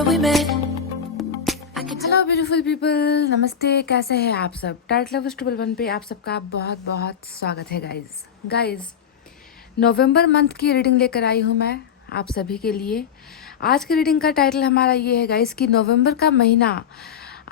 where we met. Hello beautiful people, नमस्ते। कैसे हैं आप सब? टाइट लवर्स ट्रिपल वन पे आप सबका बहुत बहुत स्वागत है गाइज। नवंबर मंथ की रीडिंग लेकर आई हूँ मैं आप सभी के लिए। आज की रीडिंग का टाइटल हमारा ये है गाइज कि नवंबर का महीना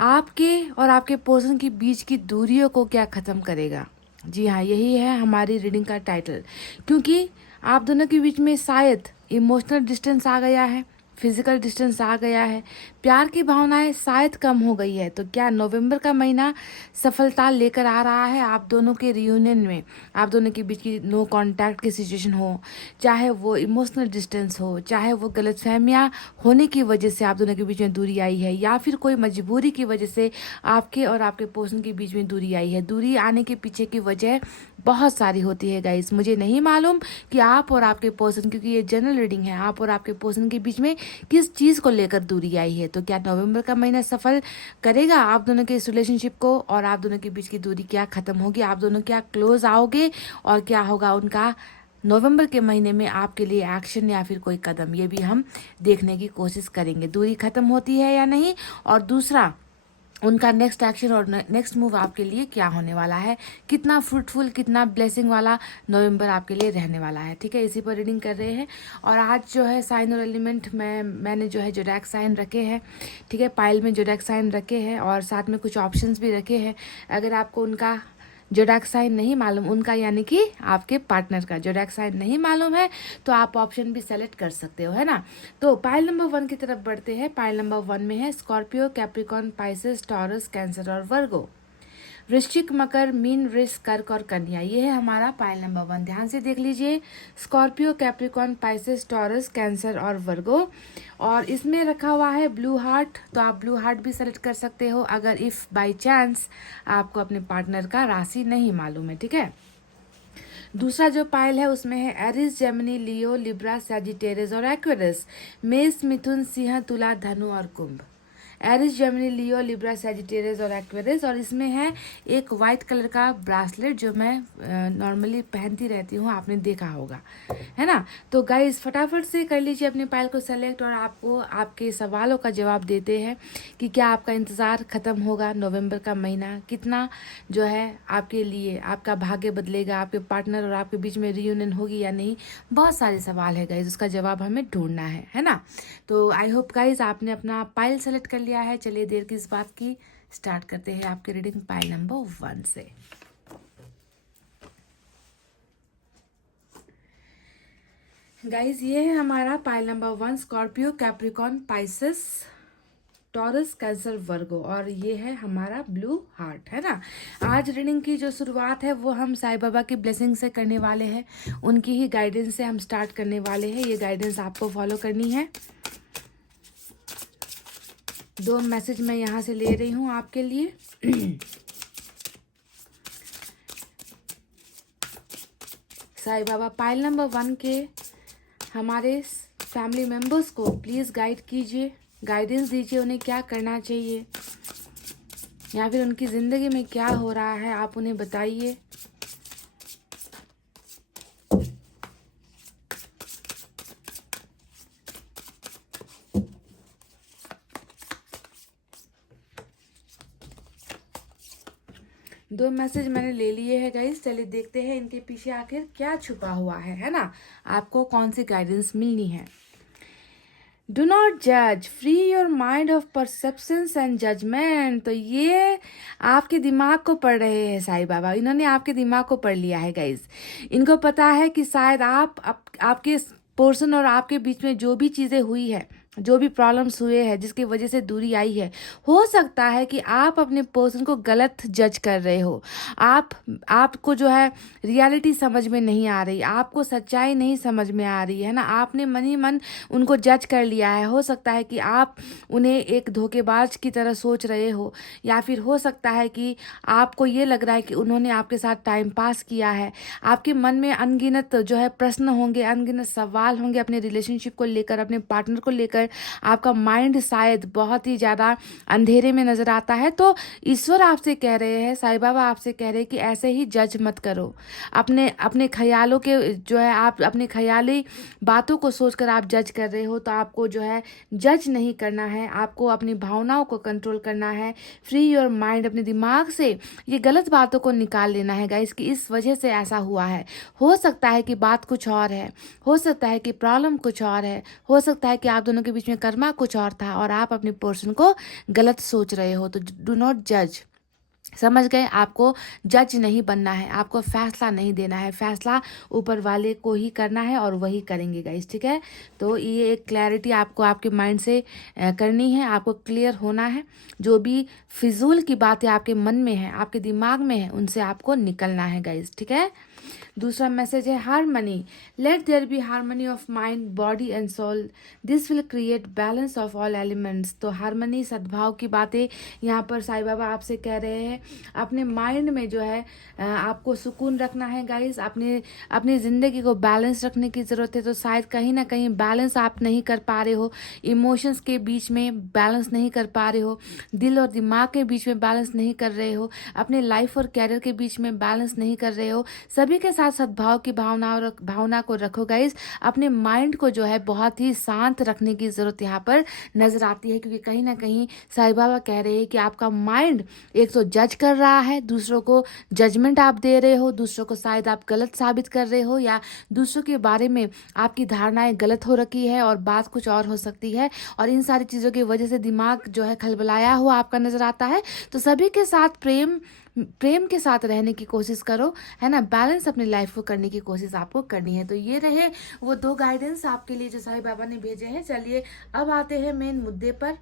आपके और आपके पर्सन के बीच की दूरियों को क्या ख़त्म करेगा। जी हाँ, यही है हमारी रीडिंग का टाइटल, क्योंकि आप दोनों के बीच में शायद इमोशनल डिस्टेंस आ गया है, फिजिकल डिस्टेंस आ गया है, प्यार की भावनाएं शायद कम हो गई है। तो क्या नवंबर का महीना सफलता लेकर आ रहा है आप दोनों के रियूनियन में? आप दोनों के बीच की नो कांटेक्ट की सिचुएशन हो, चाहे वो इमोशनल डिस्टेंस हो, चाहे वो गलतफहमियां होने की वजह से आप दोनों के बीच में दूरी आई है, या फिर कोई मजबूरी की वजह से आपके और आपके पर्सन के बीच में दूरी आई है। दूरी आने के पीछे की वजह बहुत सारी होती है गाइस। मुझे नहीं मालूम कि आप और आपके पर्सन, क्योंकि ये जनरल रीडिंग है, आप और आपके पर्सन के बीच में किस चीज़ को लेकर दूरी आई है। तो क्या नवंबर का महीना सफल करेगा आप दोनों के इस रिलेशनशिप को, और आप दोनों के बीच की दूरी क्या खत्म होगी, आप दोनों क्या क्लोज आओगे, और क्या होगा उनका नवंबर के महीने में आपके लिए एक्शन या फिर कोई कदम, ये भी हम देखने की कोशिश करेंगे। दूरी खत्म होती है या नहीं, और दूसरा उनका नेक्स्ट एक्शन और नेक्स्ट मूव आपके लिए क्या होने वाला है, कितना फ्रूटफुल, कितना ब्लेसिंग वाला नवंबर आपके लिए रहने वाला है। ठीक है, इसी पर रीडिंग कर रहे हैं। और आज जो है साइन और एलिमेंट मैंने जो है जोडैक साइन रखे हैं। ठीक है, पाइल में जोडैक साइन रखे हैं और साथ में कुछ ऑप्शंस भी रखे हैं। अगर आपको उनका जोडैक साइन नहीं मालूम, उनका यानी कि आपके पार्टनर का जोडैक साइन नहीं मालूम है, तो आप ऑप्शन भी सेलेक्ट कर सकते हो, है ना। तो पाइल नंबर 1 की तरफ बढ़ते हैं। पाइल नंबर 1 में है Scorpio, Capricorn, Pisces, Taurus, cancer और वर्गो। वृश्चिक, मकर, मीन, वृष, कर्क और कन्या, ये है हमारा पाइल नंबर 1। ध्यान से देख लीजिए, Scorpio, Capricorn, Pisces, Taurus, cancer और वर्गो। और इसमें रखा हुआ है ब्लू हार्ट, तो आप ब्लू हार्ट भी सेलेक्ट कर सकते हो अगर इफ़ बाई चांस आपको अपने पार्टनर का राशि नहीं मालूम है। ठीक है, दूसरा जो पाइल है उसमें है एरिस, जेमिनी, लियो, लिब्रा, सैजिटेरियस और एक्वेरियस। मेष, मिथुन, सिंह, तुला, धनु और कुंभ। एरिस, जेमिनी, लियो, लिब्रा, सैजिटेरियस और एक्वेरियस। और इसमें है एक वाइट कलर का ब्रासलेट जो मैं नॉर्मली पहनती रहती हूँ, आपने देखा होगा, है ना। तो गाइस फटाफट से कर लीजिए अपने पाइल को सेलेक्ट, और आपको आपके सवालों का जवाब देते हैं कि क्या आपका इंतज़ार ख़त्म होगा, नवंबर का महीना कितना जो है आपके लिए आपका भाग्य बदलेगा, आपके पार्टनर और आपके बीच में रियूनियन होगी या नहीं। बहुत सारे सवाल है गाइज, उसका जवाब हमें ढूंढना है ना। तो आई होप गाइज आपने अपना पाइल सेलेक्ट कर लिया है। चलिए देर किस बात की, स्टार्ट करते हैं आपकी रीडिंग पाइल नंबर 1 से। गाइज ये है हमारा pile number 1, Scorpio, Capricorn, Pisces, Taurus, Cancer, Virgo. और ये है हमारा ब्लू हार्ट, है ना। आज रीडिंग की जो शुरुआत है वो हम साईं बाबा की ब्लेसिंग से करने वाले हैं, उनकी ही गाइडेंस से हम स्टार्ट करने वाले हैं। ये गाइडेंस आपको फॉलो करनी है। 2 मैसेज मैं यहाँ से ले रही हूँ आपके लिए। साईं बाबा पाइल नंबर 1 के हमारे फैमिली मेंबर्स को प्लीज़ गाइड कीजिए, गाइडेंस दीजिए, उन्हें क्या करना चाहिए या फिर उनकी ज़िंदगी में क्या हो रहा है, आप उन्हें बताइए। दो मैसेज मैंने ले लिए हैं गाइस। चलिए देखते हैं इनके पीछे आखिर क्या छुपा हुआ है ना, आपको कौन सी गाइडेंस मिलनी है। डू नॉट जज, free your mind of perceptions and judgement. तो ये आपके दिमाग को पढ़ रहे हैं साईं बाबा, इन्होंने आपके दिमाग को पढ़ लिया है गाइज। इनको पता है कि शायद आपके पर्सन और आपके बीच में जो भी चीज़ें हुई है, जो भी प्रॉब्लम्स हुए हैं, जिसकी वजह से दूरी आई है, हो सकता है कि आप अपने पर्सन को गलत जज कर रहे हो। आपको जो है रियलिटी समझ में नहीं आ रही, आपको सच्चाई नहीं समझ में आ रही है ना। आपने मन ही मन उनको जज कर लिया है। हो सकता है कि आप उन्हें एक धोखेबाज की तरह सोच रहे हो, या फिर हो सकता है कि आपको ये लग रहा है कि उन्होंने आपके साथ टाइम पास किया है। आपके मन में अनगिनत जो है प्रश्न होंगे, अनगिनत सवाल होंगे अपने रिलेशनशिप को लेकर, अपने पार्टनर को लेकर, लेकर आपका माइंड शायद बहुत ही ज़्यादा अंधेरे में नज़र आता है, तो ईश्वर आपसे कह रहे हैं, साईं बाबा आपसे कह रहे हैं कि ऐसे ही जज मत करो। अपने अपने ख्यालों के जो है, आप अपने ख्याली बातों को सोचकर आप जज कर रहे हो, तो आपको जो है जज नहीं करना है, आपको अपनी भावनाओं को कंट्रोल करना है। फ्री योर माइंड, अपने दिमाग से ये गलत बातों को निकाल लेना है गाइस कि इस वजह से ऐसा हुआ है। हो सकता है कि बात कुछ और है, हो सकता है कि प्रॉब्लम कुछ और है, हो सकता है कि आप दोनों के बीच में कर्मा कुछ और था और आप अपनी पर्सन को गलत सोच रहे हो। तो डू नॉट जज। समझ गए? आपको जज नहीं बनना है, आपको फैसला नहीं देना है, फैसला ऊपर वाले को ही करना है और वही करेंगे गाइस, ठीक है। तो ये एक क्लैरिटी आपको आपके माइंड से करनी है, आपको क्लियर होना है। जो भी फिजूल की बातें आपके मन में है, आपके दिमाग में है, उनसे आपको निकलना है गाइस, ठीक है। दूसरा मैसेज है harmony. Let there be harmony of mind, body and soul, this will create balance of all elements. तो हारमनी, सद्भाव की बातें यहाँ पर साईं बाबा आपसे कह रहे हैं। अपने माइंड में जो है आपको सुकून रखना है गाइस, अपनी ज़िंदगी को बैलेंस रखने की ज़रूरत है। तो शायद कहीं ना कहीं बैलेंस आप नहीं कर पा रहे हो, इमोशंस के बीच में बैलेंस नहीं कर पा रहे हो, दिल और दिमाग के बीच में बैलेंस नहीं कर रहे हो, अपने लाइफ और कैरियर के बीच में बैलेंस नहीं कर रहे हो। सभी के साथ सद्भाव की भावना को रखो गाइस। अपने माइंड को जो है बहुत ही शांत रखने की ज़रूरत यहाँ पर नज़र आती है, क्योंकि कहीं ना कहीं साईं बाबा कह रहे हैं कि आपका माइंड एक तो जज कर रहा है, दूसरों को जजमेंट आप दे रहे हो, दूसरों को शायद आप गलत साबित कर रहे हो, या दूसरों के बारे में आपकी धारणाएं गलत हो रखी है और बात कुछ और हो सकती है। और इन सारी चीज़ों की वजह से दिमाग जो है खलबलाया हुआ आपका नज़र आता है। तो सभी के साथ प्रेम के साथ रहने की कोशिश करो, है ना। बैलेंस अपनी लाइफ को करने की कोशिश आपको करनी है। तो ये रहे वो 2 गाइडेंस आपके लिए जो साईं बाबा ने भेजे हैं। चलिए अब आते हैं मेन मुद्दे पर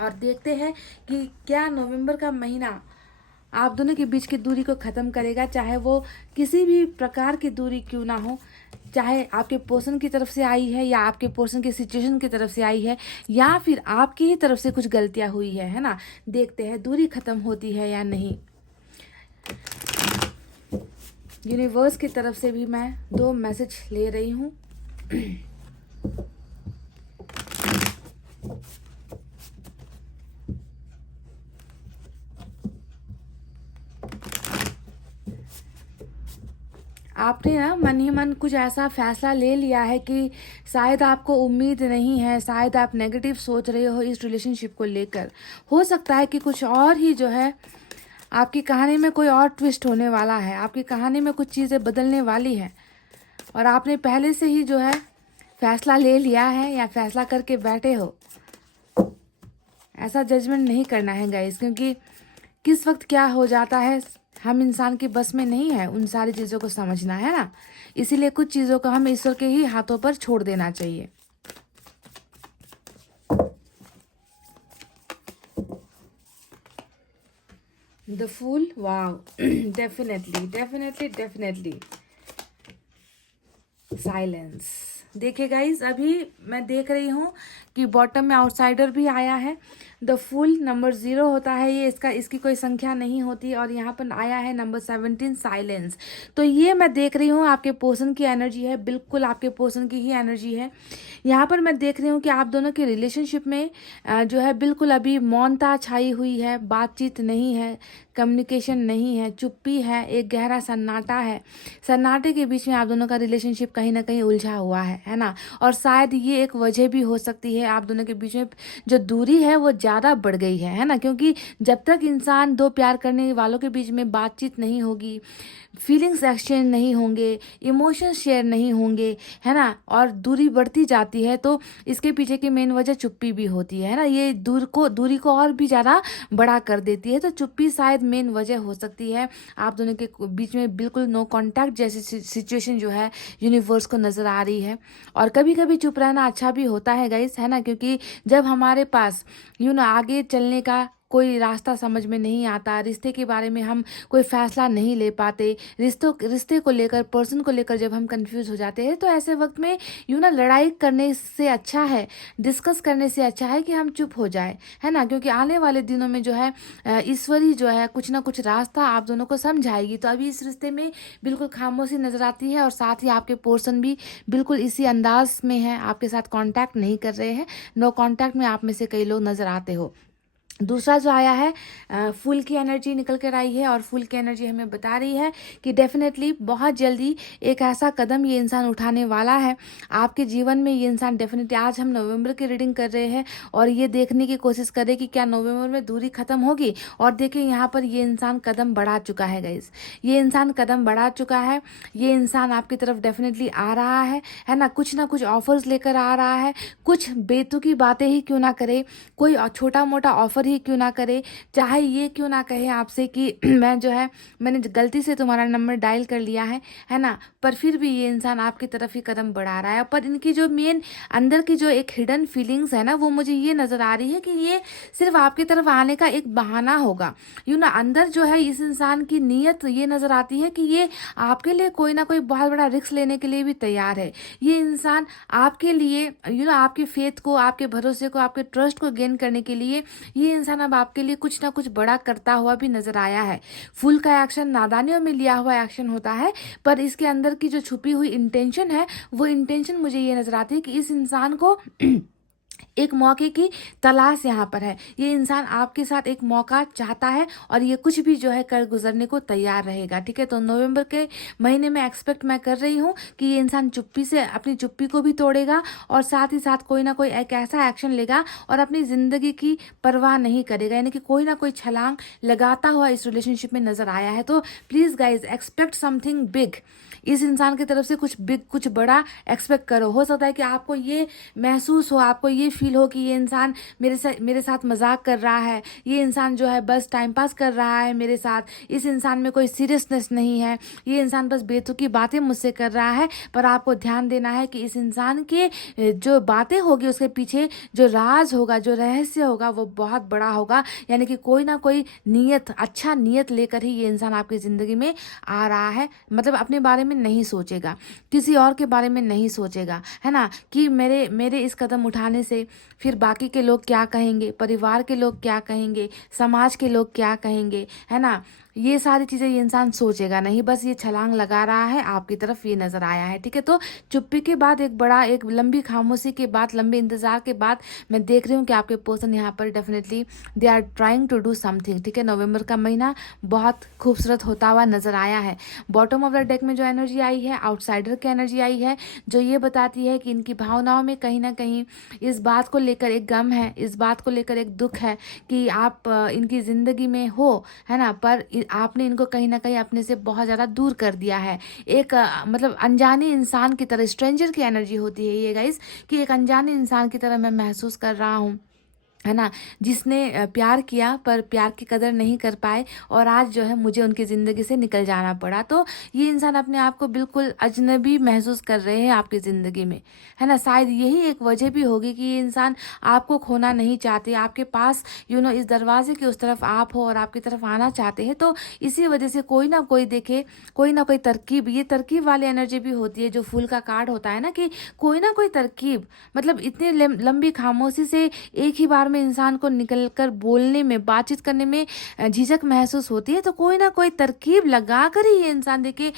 और देखते हैं कि क्या नवंबर का महीना आप दोनों के बीच की दूरी को ख़त्म करेगा, चाहे वो किसी भी प्रकार की दूरी क्यों ना हो, चाहे आपके पर्सन की तरफ से आई है या आपके पर्सन की सिचुएशन की तरफ से आई है या फिर आपकी ही तरफ से कुछ गलतियां हुई है ना। देखते हैं दूरी ख़त्म होती है या नहीं। यूनिवर्स की तरफ से भी मैं 2 मैसेज ले रही हूँ। आपने ना मन ही मन कुछ ऐसा फैसला ले लिया है कि शायद आपको उम्मीद नहीं है, शायद आप नेगेटिव सोच रहे हो इस रिलेशनशिप को लेकर। हो सकता है कि कुछ और ही जो है आपकी कहानी में कोई और ट्विस्ट होने वाला है, आपकी कहानी में कुछ चीज़ें बदलने वाली है और आपने पहले से ही जो है फैसला ले लिया है या फैसला करके बैठे हो। ऐसा जजमेंट नहीं करना है गाइस, क्योंकि किस वक्त क्या हो जाता है हम इंसान की बस में नहीं है उन सारी चीज़ों को समझना, है ना। इसीलिए कुछ चीज़ों को हम ईश्वर के ही हाथों पर छोड़ देना चाहिए। The full, wow, definitely silence. देखिए गाइज, अभी मैं देख रही हूँ कि बॉटम में आउटसाइडर भी आया है। द फुल नंबर 0 होता है, ये इसकी कोई संख्या नहीं होती, और यहाँ पर आया है नंबर 17 साइलेंस। तो ये मैं देख रही हूँ आपके पर्सन की एनर्जी है, बिल्कुल आपके पर्सन की ही एनर्जी है। यहाँ पर मैं देख रही हूँ कि आप दोनों के रिलेशनशिप में जो है बिल्कुल अभी मौनता छाई हुई है, बातचीत नहीं है, कम्युनिकेशन नहीं है, चुप्पी है, एक गहरा सन्नाटा है। सन्नाटे के बीच में आप दोनों का रिलेशनशिप कहीं ना कहीं उलझा हुआ है ना। और शायद ये एक वजह भी हो सकती है आप दोनों के बीच में जो दूरी है वो ज़्यादा बढ़ गई है ना। क्योंकि जब तक इंसान 2 प्यार करने वालों के बीच में बातचीत नहीं होगी, फीलिंग्स एक्सचेंज नहीं होंगे, इमोशंस शेयर नहीं होंगे, है ना, और दूरी बढ़ती जाती है, तो इसके पीछे की मेन वजह चुप्पी भी होती है ना। ये दूरी को और भी ज़्यादा बड़ा कर देती है। तो चुप्पी शायद मेन वजह हो सकती है। आप दोनों के बीच में बिल्कुल नो कॉन्टैक्ट जैसी सिचुएशन जो है यूनिवर्स को नज़र आ रही है। और कभी कभी चुप रहना अच्छा भी होता है गाइस, है ना, क्योंकि जब हमारे पास आगे चलने का कोई रास्ता समझ में नहीं आता, रिश्ते के बारे में हम कोई फैसला नहीं ले पाते, रिश्ते को लेकर, पर्सन को लेकर जब हम कंफ्यूज हो जाते हैं, तो ऐसे वक्त में लड़ाई करने से अच्छा है, डिस्कस करने से अच्छा है कि हम चुप हो जाए, है ना। क्योंकि आने वाले दिनों में जो है ईश्वर ही जो है कुछ ना कुछ रास्ता आप दोनों को समझाएगी। तो अभी इस रिश्ते में बिल्कुल खामोशी नजर आती है, और साथ ही आपके पर्सन भी बिल्कुल इसी अंदाज में है, आपके साथ कांटेक्ट नहीं कर रहे हैं, नो कांटेक्ट में आप में से कई लोग नजर आते हो। दूसरा जो आया है, फूल की एनर्जी निकल कर आई है, और फूल की एनर्जी हमें बता रही है कि डेफिनेटली बहुत जल्दी एक ऐसा कदम ये इंसान उठाने वाला है आपके जीवन में। ये इंसान डेफिनेटली, आज हम नवंबर की रीडिंग कर रहे हैं और ये देखने की कोशिश करें कि क्या नवंबर में दूरी खत्म होगी। और देखिए यहाँ पर ये इंसान कदम बढ़ा चुका है गाइस, ये इंसान कदम बढ़ा चुका है, ये इंसान आपकी तरफ डेफिनेटली आ रहा है ना कुछ ऑफर्स लेकर आ रहा है, कुछ बेतुकी बातें ही क्यों ना करे, कोई छोटा मोटा ऑफर ही क्यों ना करे, चाहे ये क्यों ना कहे आपसे कि मैं जो है मैंने गलती से तुम्हारा नंबर डायल कर लिया है ना, पर फिर भी ये इंसान आपकी तरफ ही कदम बढ़ा रहा है। पर इनकी जो मेन अंदर की जो एक हिडन फीलिंग्स है ना, वो मुझे ये नजर आ रही है कि ये सिर्फ आपकी तरफ आने का एक बहाना होगा। अंदर जो है इस इंसान की नीयत ये नजर आती है कि ये आपके लिए कोई ना कोई बहुत बड़ा रिस्क लेने के लिए भी तैयार है। ये इंसान आपके लिए आपके फेथ को, आपके भरोसे को, आपके ट्रस्ट को गेन करने के लिए ये इंसान अब आपके लिए कुछ ना कुछ बड़ा करता हुआ भी नजर आया है। फूल का एक्शन नादानियों में लिया हुआ एक्शन होता है, पर इसके अंदर की जो छुपी हुई इंटेंशन है, वो इंटेंशन मुझे ये नजर आती है कि इस इंसान को एक मौके की तलाश यहाँ पर है। ये इंसान आपके साथ एक मौका चाहता है, और ये कुछ भी जो है कर गुजरने को तैयार रहेगा। ठीक है, तो नवंबर के महीने में एक्सपेक्ट मैं कर रही हूँ कि ये इंसान चुप्पी से अपनी चुप्पी को भी तोड़ेगा, और साथ ही साथ कोई ना कोई एक ऐसा एक्शन लेगा और अपनी जिंदगी की परवाह नहीं करेगा, यानी कि कोई ना कोई छलांग लगाता हुआ इस रिलेशनशिप में नजर आया है। तो please guys expect something big, इस इंसान की तरफ से कुछ बिग, कुछ बड़ा एक्सपेक्ट करो। हो सकता है कि आपको ये महसूस हो, आपको ये फील हो कि ये इंसान मेरे साथ मजाक कर रहा है, ये इंसान जो है बस टाइम पास कर रहा है मेरे साथ, इस इंसान में कोई सीरियसनेस नहीं है, ये इंसान बस बेतुकी बातें मुझसे कर रहा है। पर आपको ध्यान देना है कि इस इंसान के जो बातें होगी उसके पीछे जो राज होगा, जो रहस्य होगा, वो बहुत बड़ा होगा। यानी कि कोई ना कोई नीयत, अच्छा नीयत लेकर ही ये इंसान आपकी जिंदगी में आ रहा है। मतलब अपने बारे में नहीं सोचेगा, किसी और के बारे में नहीं सोचेगा, है ना, कि मेरे इस कदम उठाने से फिर बाकी के लोग क्या कहेंगे, परिवार के लोग क्या कहेंगे, समाज के लोग क्या कहेंगे, है ना। ये सारी चीज़ें ये इंसान सोचेगा नहीं, बस ये छलांग लगा रहा है आपकी तरफ, ये नज़र आया है। ठीक है, तो चुप्पी के बाद एक लंबी खामोशी के बाद, लंबे इंतजार के बाद मैं देख रही हूँ कि आपके पर्सन यहाँ पर definitely they are trying to do something. ठीक है, नवंबर का महीना बहुत खूबसूरत होता हुआ नजर आया है। बॉटम ऑफ द डेक में जो एनर्जी आई है, आउटसाइडर की एनर्जी आई है, जो ये बताती है कि इनकी भावनाओं में कहीं ना कहीं इस बात को लेकर एक गम है, इस बात को लेकर एक दुख है कि आप इनकी जिंदगी में हो, है ना, पर आपने इनको कहीं ना कहीं अपने से बहुत ज़्यादा दूर कर दिया है। एक मतलब अनजाने इंसान की तरह, स्ट्रेंजर की एनर्जी होती है ये गाइस, कि एक अनजाने इंसान की तरह मैं महसूस कर रहा हूँ, है ना, जिसने प्यार किया पर प्यार की कदर नहीं कर पाए, और आज जो है मुझे उनकी ज़िंदगी से निकल जाना पड़ा। तो ये इंसान अपने आप को बिल्कुल अजनबी महसूस कर रहे हैं आपकी ज़िंदगी में, है ना। शायद यही एक वजह भी होगी कि ये इंसान आपको खोना नहीं चाहते, आपके पास इस दरवाजे के उस तरफ आप हो और आपकी तरफ आना चाहते हैं। तो इसी वजह से कोई ना कोई देखे, कोई ना कोई तरकीब, ये तरकीब वाली एनर्जी भी होती है, जो फूल का कार्ड होता है ना, कि कोई ना कोई तरकीब, मतलब इतनी लंबी खामोशी से एक ही बार में इंसान को निकलकर बोलने में, बातचीत करने में झिझक महसूस होती है। तो कोई ना कोई तरकीब लगा कर ही ये इंसान देखिए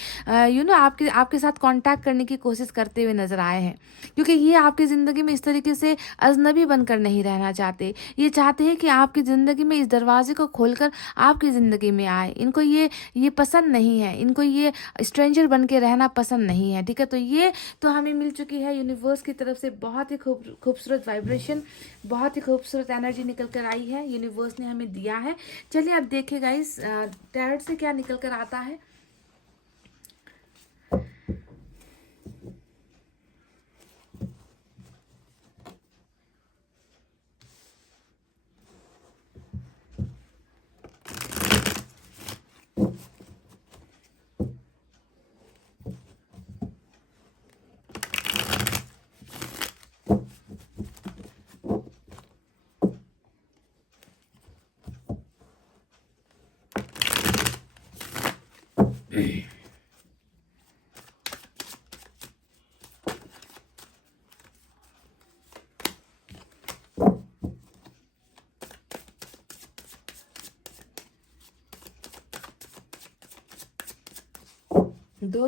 आपके साथ कांटेक्ट करने की कोशिश करते हुए नजर आए हैं, क्योंकि ये आपकी जिंदगी में इस तरीके से अजनबी बनकर नहीं रहना चाहते। ये चाहते हैं कि आपकी जिंदगी में इस दरवाजे को खोलकर आपकी जिंदगी में आए। इनको ये पसंद नहीं है, इनको ये स्ट्रेंजर बन के रहना पसंद नहीं है। ठीक है, तो ये तो हमें मिल चुकी है यूनिवर्स की तरफ से बहुत ही खूबसूरत वाइब्रेशन, बहुत ही खूबसूरत एनर्जी निकल कर आई है, यूनिवर्स ने हमें दिया है। चलिए अब देखिए गाइस टैरोट से क्या निकल कर आता है। दो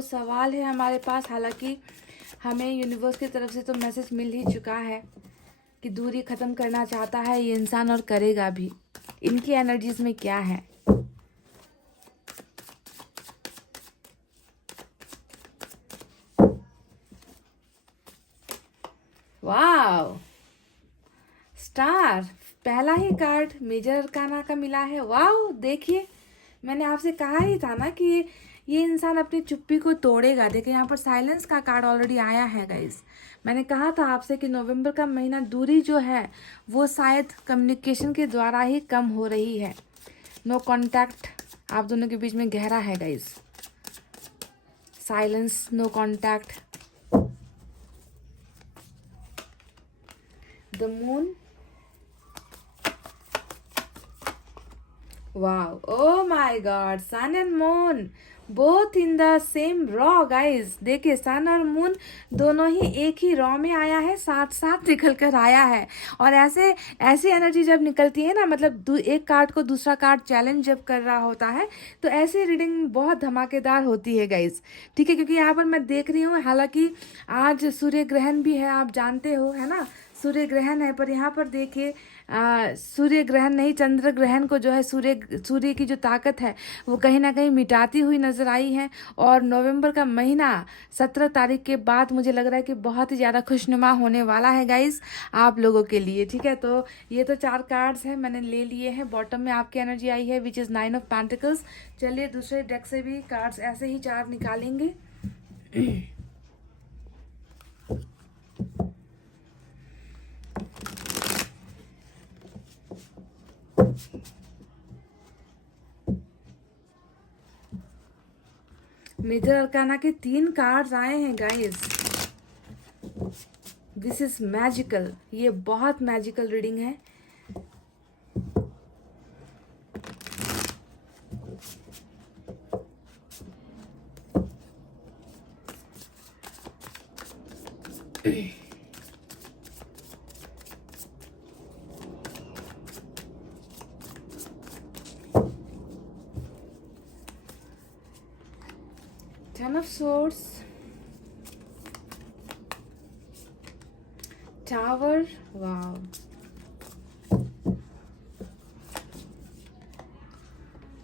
सवाल है हमारे पास। हालांकि हमें यूनिवर्स की तरफ से तो मैसेज मिल ही चुका है कि दूरी ख़त्म करना चाहता है ये इंसान और करेगा भी। इनकी एनर्जीज में क्या है? वाव, स्टार पहला ही कार्ड मेजर अरकाना का मिला है। वाव, देखिए मैंने आपसे कहा ही था ना कि ये इंसान अपनी चुप्पी को तोड़ेगा। देखिए यहाँ पर साइलेंस का कार्ड ऑलरेडी आया है गाइस। मैंने कहा था आपसे कि नवंबर का महीना दूरी जो है वो शायद कम्युनिकेशन के द्वारा ही कम हो रही है। नो कांटेक्ट आप दोनों के बीच में गहरा है guys. Silence, no contact. The moon, wow, oh my god, sun and moon both in the same raw guys। देखिए सन और मून दोनों ही एक ही रॉ में आया है, साथ साथ निकल कर आया है। और ऐसी एनर्जी जब निकलती है ना, मतलब एक कार्ड को दूसरा कार्ड चैलेंज जब कर रहा होता है तो ऐसी रीडिंग बहुत धमाकेदार होती है गाइज। ठीक है, क्योंकि यहाँ पर मैं देख रही हूँ, हालांकि आज सूर्य ग्रहण भी है, आप जानते हो है ना, सूर्य ग्रहण है। पर यहाँ पर देखिए सूर्य ग्रहण नहीं, चंद्र ग्रहण को जो है सूर्य की जो ताकत है वो कहीं ना कहीं मिटाती हुई नजर आई है। और नवंबर का महीना 17 तारीख के बाद मुझे लग रहा है कि बहुत ही ज़्यादा खुशनुमा होने वाला है गाइस आप लोगों के लिए। ठीक है, तो ये तो 4 कार्ड्स हैं मैंने ले लिए हैं। बॉटम में आपकी एनर्जी आई है विच इज़ 9 ऑफ पेंटिकल्स। चलिए दूसरे डेक से भी कार्ड्स ऐसे ही 4 निकालेंगे। मेजर अरकाना के 3 कार्ड्स आए हैं गाइस। दिस इज मैजिकल, ये बहुत मैजिकल रीडिंग है। Ten of Swords, Tower, wow,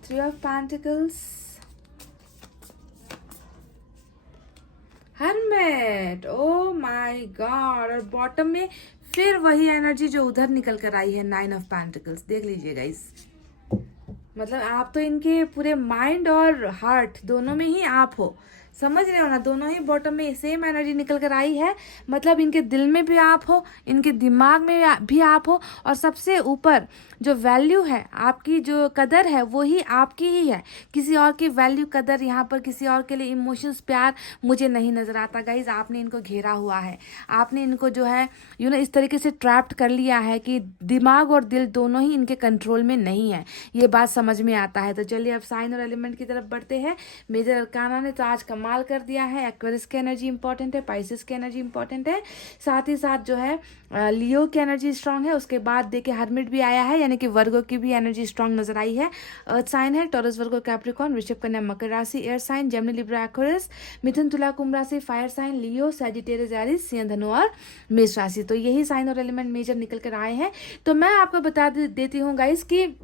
Three of Pentacles, Hermit, oh my God। और बॉटम में फिर वही एनर्जी जो उधर निकल कर आई है, 9 ऑफ पेंटिकल्स। देख लीजिए गाइस, मतलब आप तो इनके पूरे माइंड और हार्ट दोनों में ही आप हो, समझ रहे हो ना। दोनों ही बॉटम में सेम एनर्जी निकल कर आई है, मतलब इनके दिल में भी आप हो, इनके दिमाग में भी आप हो। और सबसे ऊपर जो वैल्यू है, आपकी जो कदर है वो ही आपकी ही है। किसी और की वैल्यू, कदर यहाँ पर किसी और के लिए इमोशंस, प्यार मुझे नहीं नज़र आता गाइज। आपने इनको घेरा हुआ है, आपने इनको जो है इस तरीके से ट्रैप्ड कर लिया है कि दिमाग और दिल दोनों ही इनके कंट्रोल में नहीं है। ये बात समझ में आता है। तो चलिए अब साइन और एलिमेंट की तरफ बढ़ते हैं। मेजर अरकाना ने तो आज कमाल कर दिया है। एक्वेरियस की एनर्जी इंपॉर्टेंट है, पाइसेस की एनर्जी इंपॉर्टेंट है, साथ ही साथ जो है लियो की एनर्जी स्ट्रांग है। उसके बाद देखिए हर्मिट भी आया है, यानी कि वर्गो की भी एनर्जी स्ट्रांग नजर आई है। अर्थ साइन है, टॉरस, वर्गो, कैप्रिकॉर्न, वृषभ, कन्या, मकर राशि air sign, Gemini, Libra, Aquarius, मिथुन, तुला, कुंभ राशि fire sign, Leo, Sagittarius, Aries, सिंह, धनु और मेष राशि। तो यही साइन और एलिमेंट मेजर निकल कर आए हैं। तो मैं आपको बता देती हूँ गाइस कि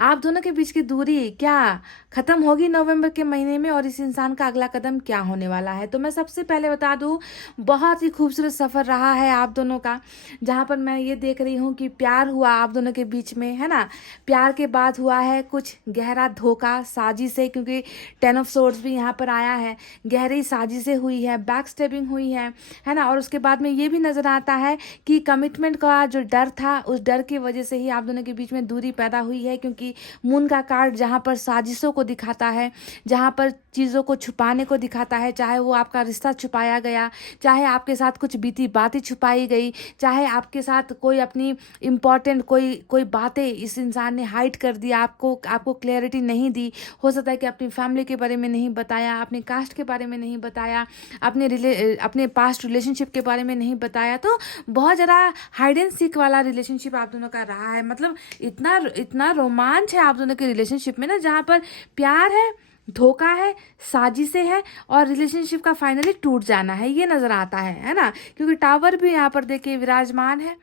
आप दोनों के बीच की दूरी क्या खत्म होगी नवंबर के महीने में, और इस इंसान का अगला कदम क्या होने वाला है। तो मैं सबसे पहले बता दूं, बहुत ही खूबसूरत सफर रहा है आप दोनों का, जहां पर मैं ये देख रही हूं कि प्यार हुआ आप दोनों के बीच में, है ना। प्यार के बाद हुआ है कुछ गहरा धोखा, साजिशें, क्योंकि 10 ऑफ सोर्ड्स भी यहाँ पर आया है। गहरी साजिशें हुई है, बैक स्टेपिंग हुई है ना। और उसके बाद में ये भी नजर आता है कि कमिटमेंट का जो डर था, उस डर की वजह से ही आप दोनों के बीच में दूरी पैदा हुई है। क्योंकि मून का कार्ड जहाँ पर साजिशों को दिखाता है, जहाँ पर चीज़ों को छुपाने को दिखाता है, चाहे वो आपका रिश्ता छुपाया गया, चाहे आपके साथ कुछ बीती बातें छुपाई गई, चाहे आपके साथ कोई अपनी इम्पॉर्टेंट कोई बातें इस इंसान ने हाइड कर दी, आपको क्लैरिटी नहीं दी। हो सकता है कि अपनी फैमिली के बारे में नहीं बताया, अपने कास्ट के बारे में नहीं बताया, अपने पास्ट रिलेशनशिप के बारे में नहीं बताया। तो बहुत ज़्यादा हाइड एंड सीक वाला रिलेशनशिप आप दोनों का रहा है। मतलब इतना रोमांच है आप दोनों के रिलेशनशिप में ना, जहाँ पर प्यार है, धोखा है, साजिशें है और रिलेशनशिप का फाइनली टूट जाना है, ये नज़र आता है ना। क्योंकि टावर भी यहाँ पर देखिए विराजमान है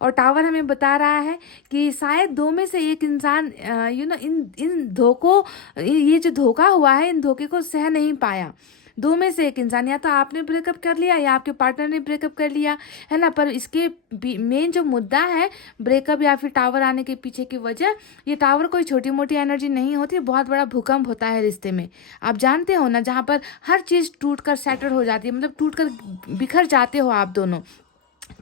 और टावर हमें बता रहा है कि शायद दो में से एक इंसान इन धोखों, ये जो धोखा हुआ है, इन धोखे को सह नहीं पाया। दो में से एक इंसान, या तो आपने ब्रेकअप कर लिया या आपके पार्टनर ने ब्रेकअप कर लिया, है ना। पर इसके मेन जो मुद्दा है ब्रेकअप या फिर टावर आने के पीछे की वजह, ये टावर कोई छोटी मोटी एनर्जी नहीं होती, बहुत बड़ा भूकंप होता है रिश्ते में। आप जानते हो ना, जहाँ पर हर चीज़ टूट कर सेटल हो जाती है, मतलब टूट कर बिखर जाते हो आप दोनों।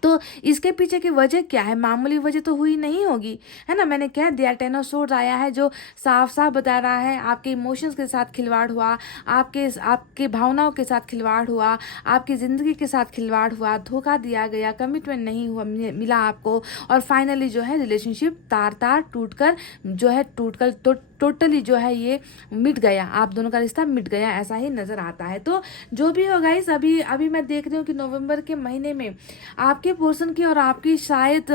तो इसके पीछे की वजह क्या है? मामूली वजह तो हुई नहीं होगी, है ना। मैंने कह दिया, 10 ऑफ सोर्ड्स आया है जो साफ साफ बता रहा है आपके इमोशंस के साथ खिलवाड़ हुआ, आपके भावनाओं के साथ खिलवाड़ हुआ, आपकी ज़िंदगी के साथ खिलवाड़ हुआ, धोखा दिया गया, कमिटमेंट नहीं हुआ मिला आपको, और फाइनली जो है रिलेशनशिप तार टूटकर तो टोटली जो है ये मिट गया, आप दोनों का रिश्ता मिट गया, ऐसा ही नज़र आता है। तो जो भी हो गाइस, अभी मैं देख रही हूँ कि नवंबर के महीने में आपके पर्सन की और आपकी शायद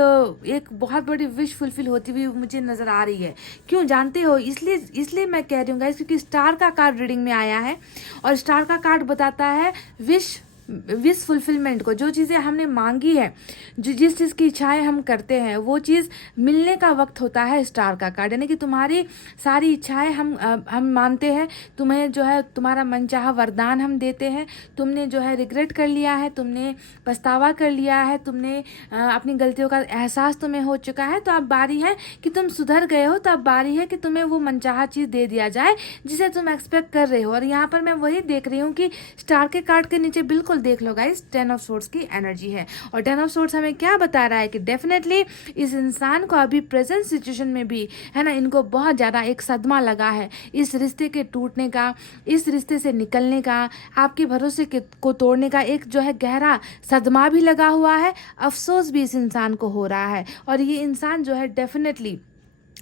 एक बहुत बड़ी विश फुलफिल होती हुई मुझे नज़र आ रही है। क्यों जानते हो? इसलिए मैं कह रही हूँ गाइस, क्योंकि स्टार का कार्ड रीडिंग में आया है और स्टार का कार्ड बताता है विश फुलफिलमेंट को। जो चीज़ें हमने मांगी है, जिस चीज़ की इच्छाएं हम करते हैं, वो चीज़ मिलने का वक्त होता है स्टार का कार्ड। यानी कि तुम्हारी सारी इच्छाएं हम मानते हैं, तुम्हें जो है तुम्हारा मनचाहा वरदान हम देते हैं। तुमने जो है रिग्रेट कर लिया है, तुमने पछतावा कर लिया है, तुमने अपनी गलतियों का एहसास तुम्हें हो चुका है। तो अब बारी है कि तुम सुधर गए हो, तो अब बारी है कि तुम्हें वो मनचाहा चीज़ दे दिया जाए जिसे तुम एक्सपेक्ट कर रहे हो। और यहाँ पर मैं वही देख रही हूँ कि स्टार के कार्ड के नीचे बिल्कुल देख लो गाइस, 10 ऑफ सोर्ड्स की एनर्जी है। और 10 ऑफ सोर्ड्स हमें क्या बता रहा है कि डेफिनेटली इस इंसान को अभी प्रेजेंट सिचुएशन में भी, है ना, इनको बहुत ज़्यादा एक सदमा लगा है इस रिश्ते के टूटने का, इस रिश्ते से निकलने का, आपके भरोसे को तोड़ने का एक जो है गहरा सदमा भी लगा हुआ है। अफसोस भी इस इंसान को हो रहा है और ये इंसान जो है डेफिनेटली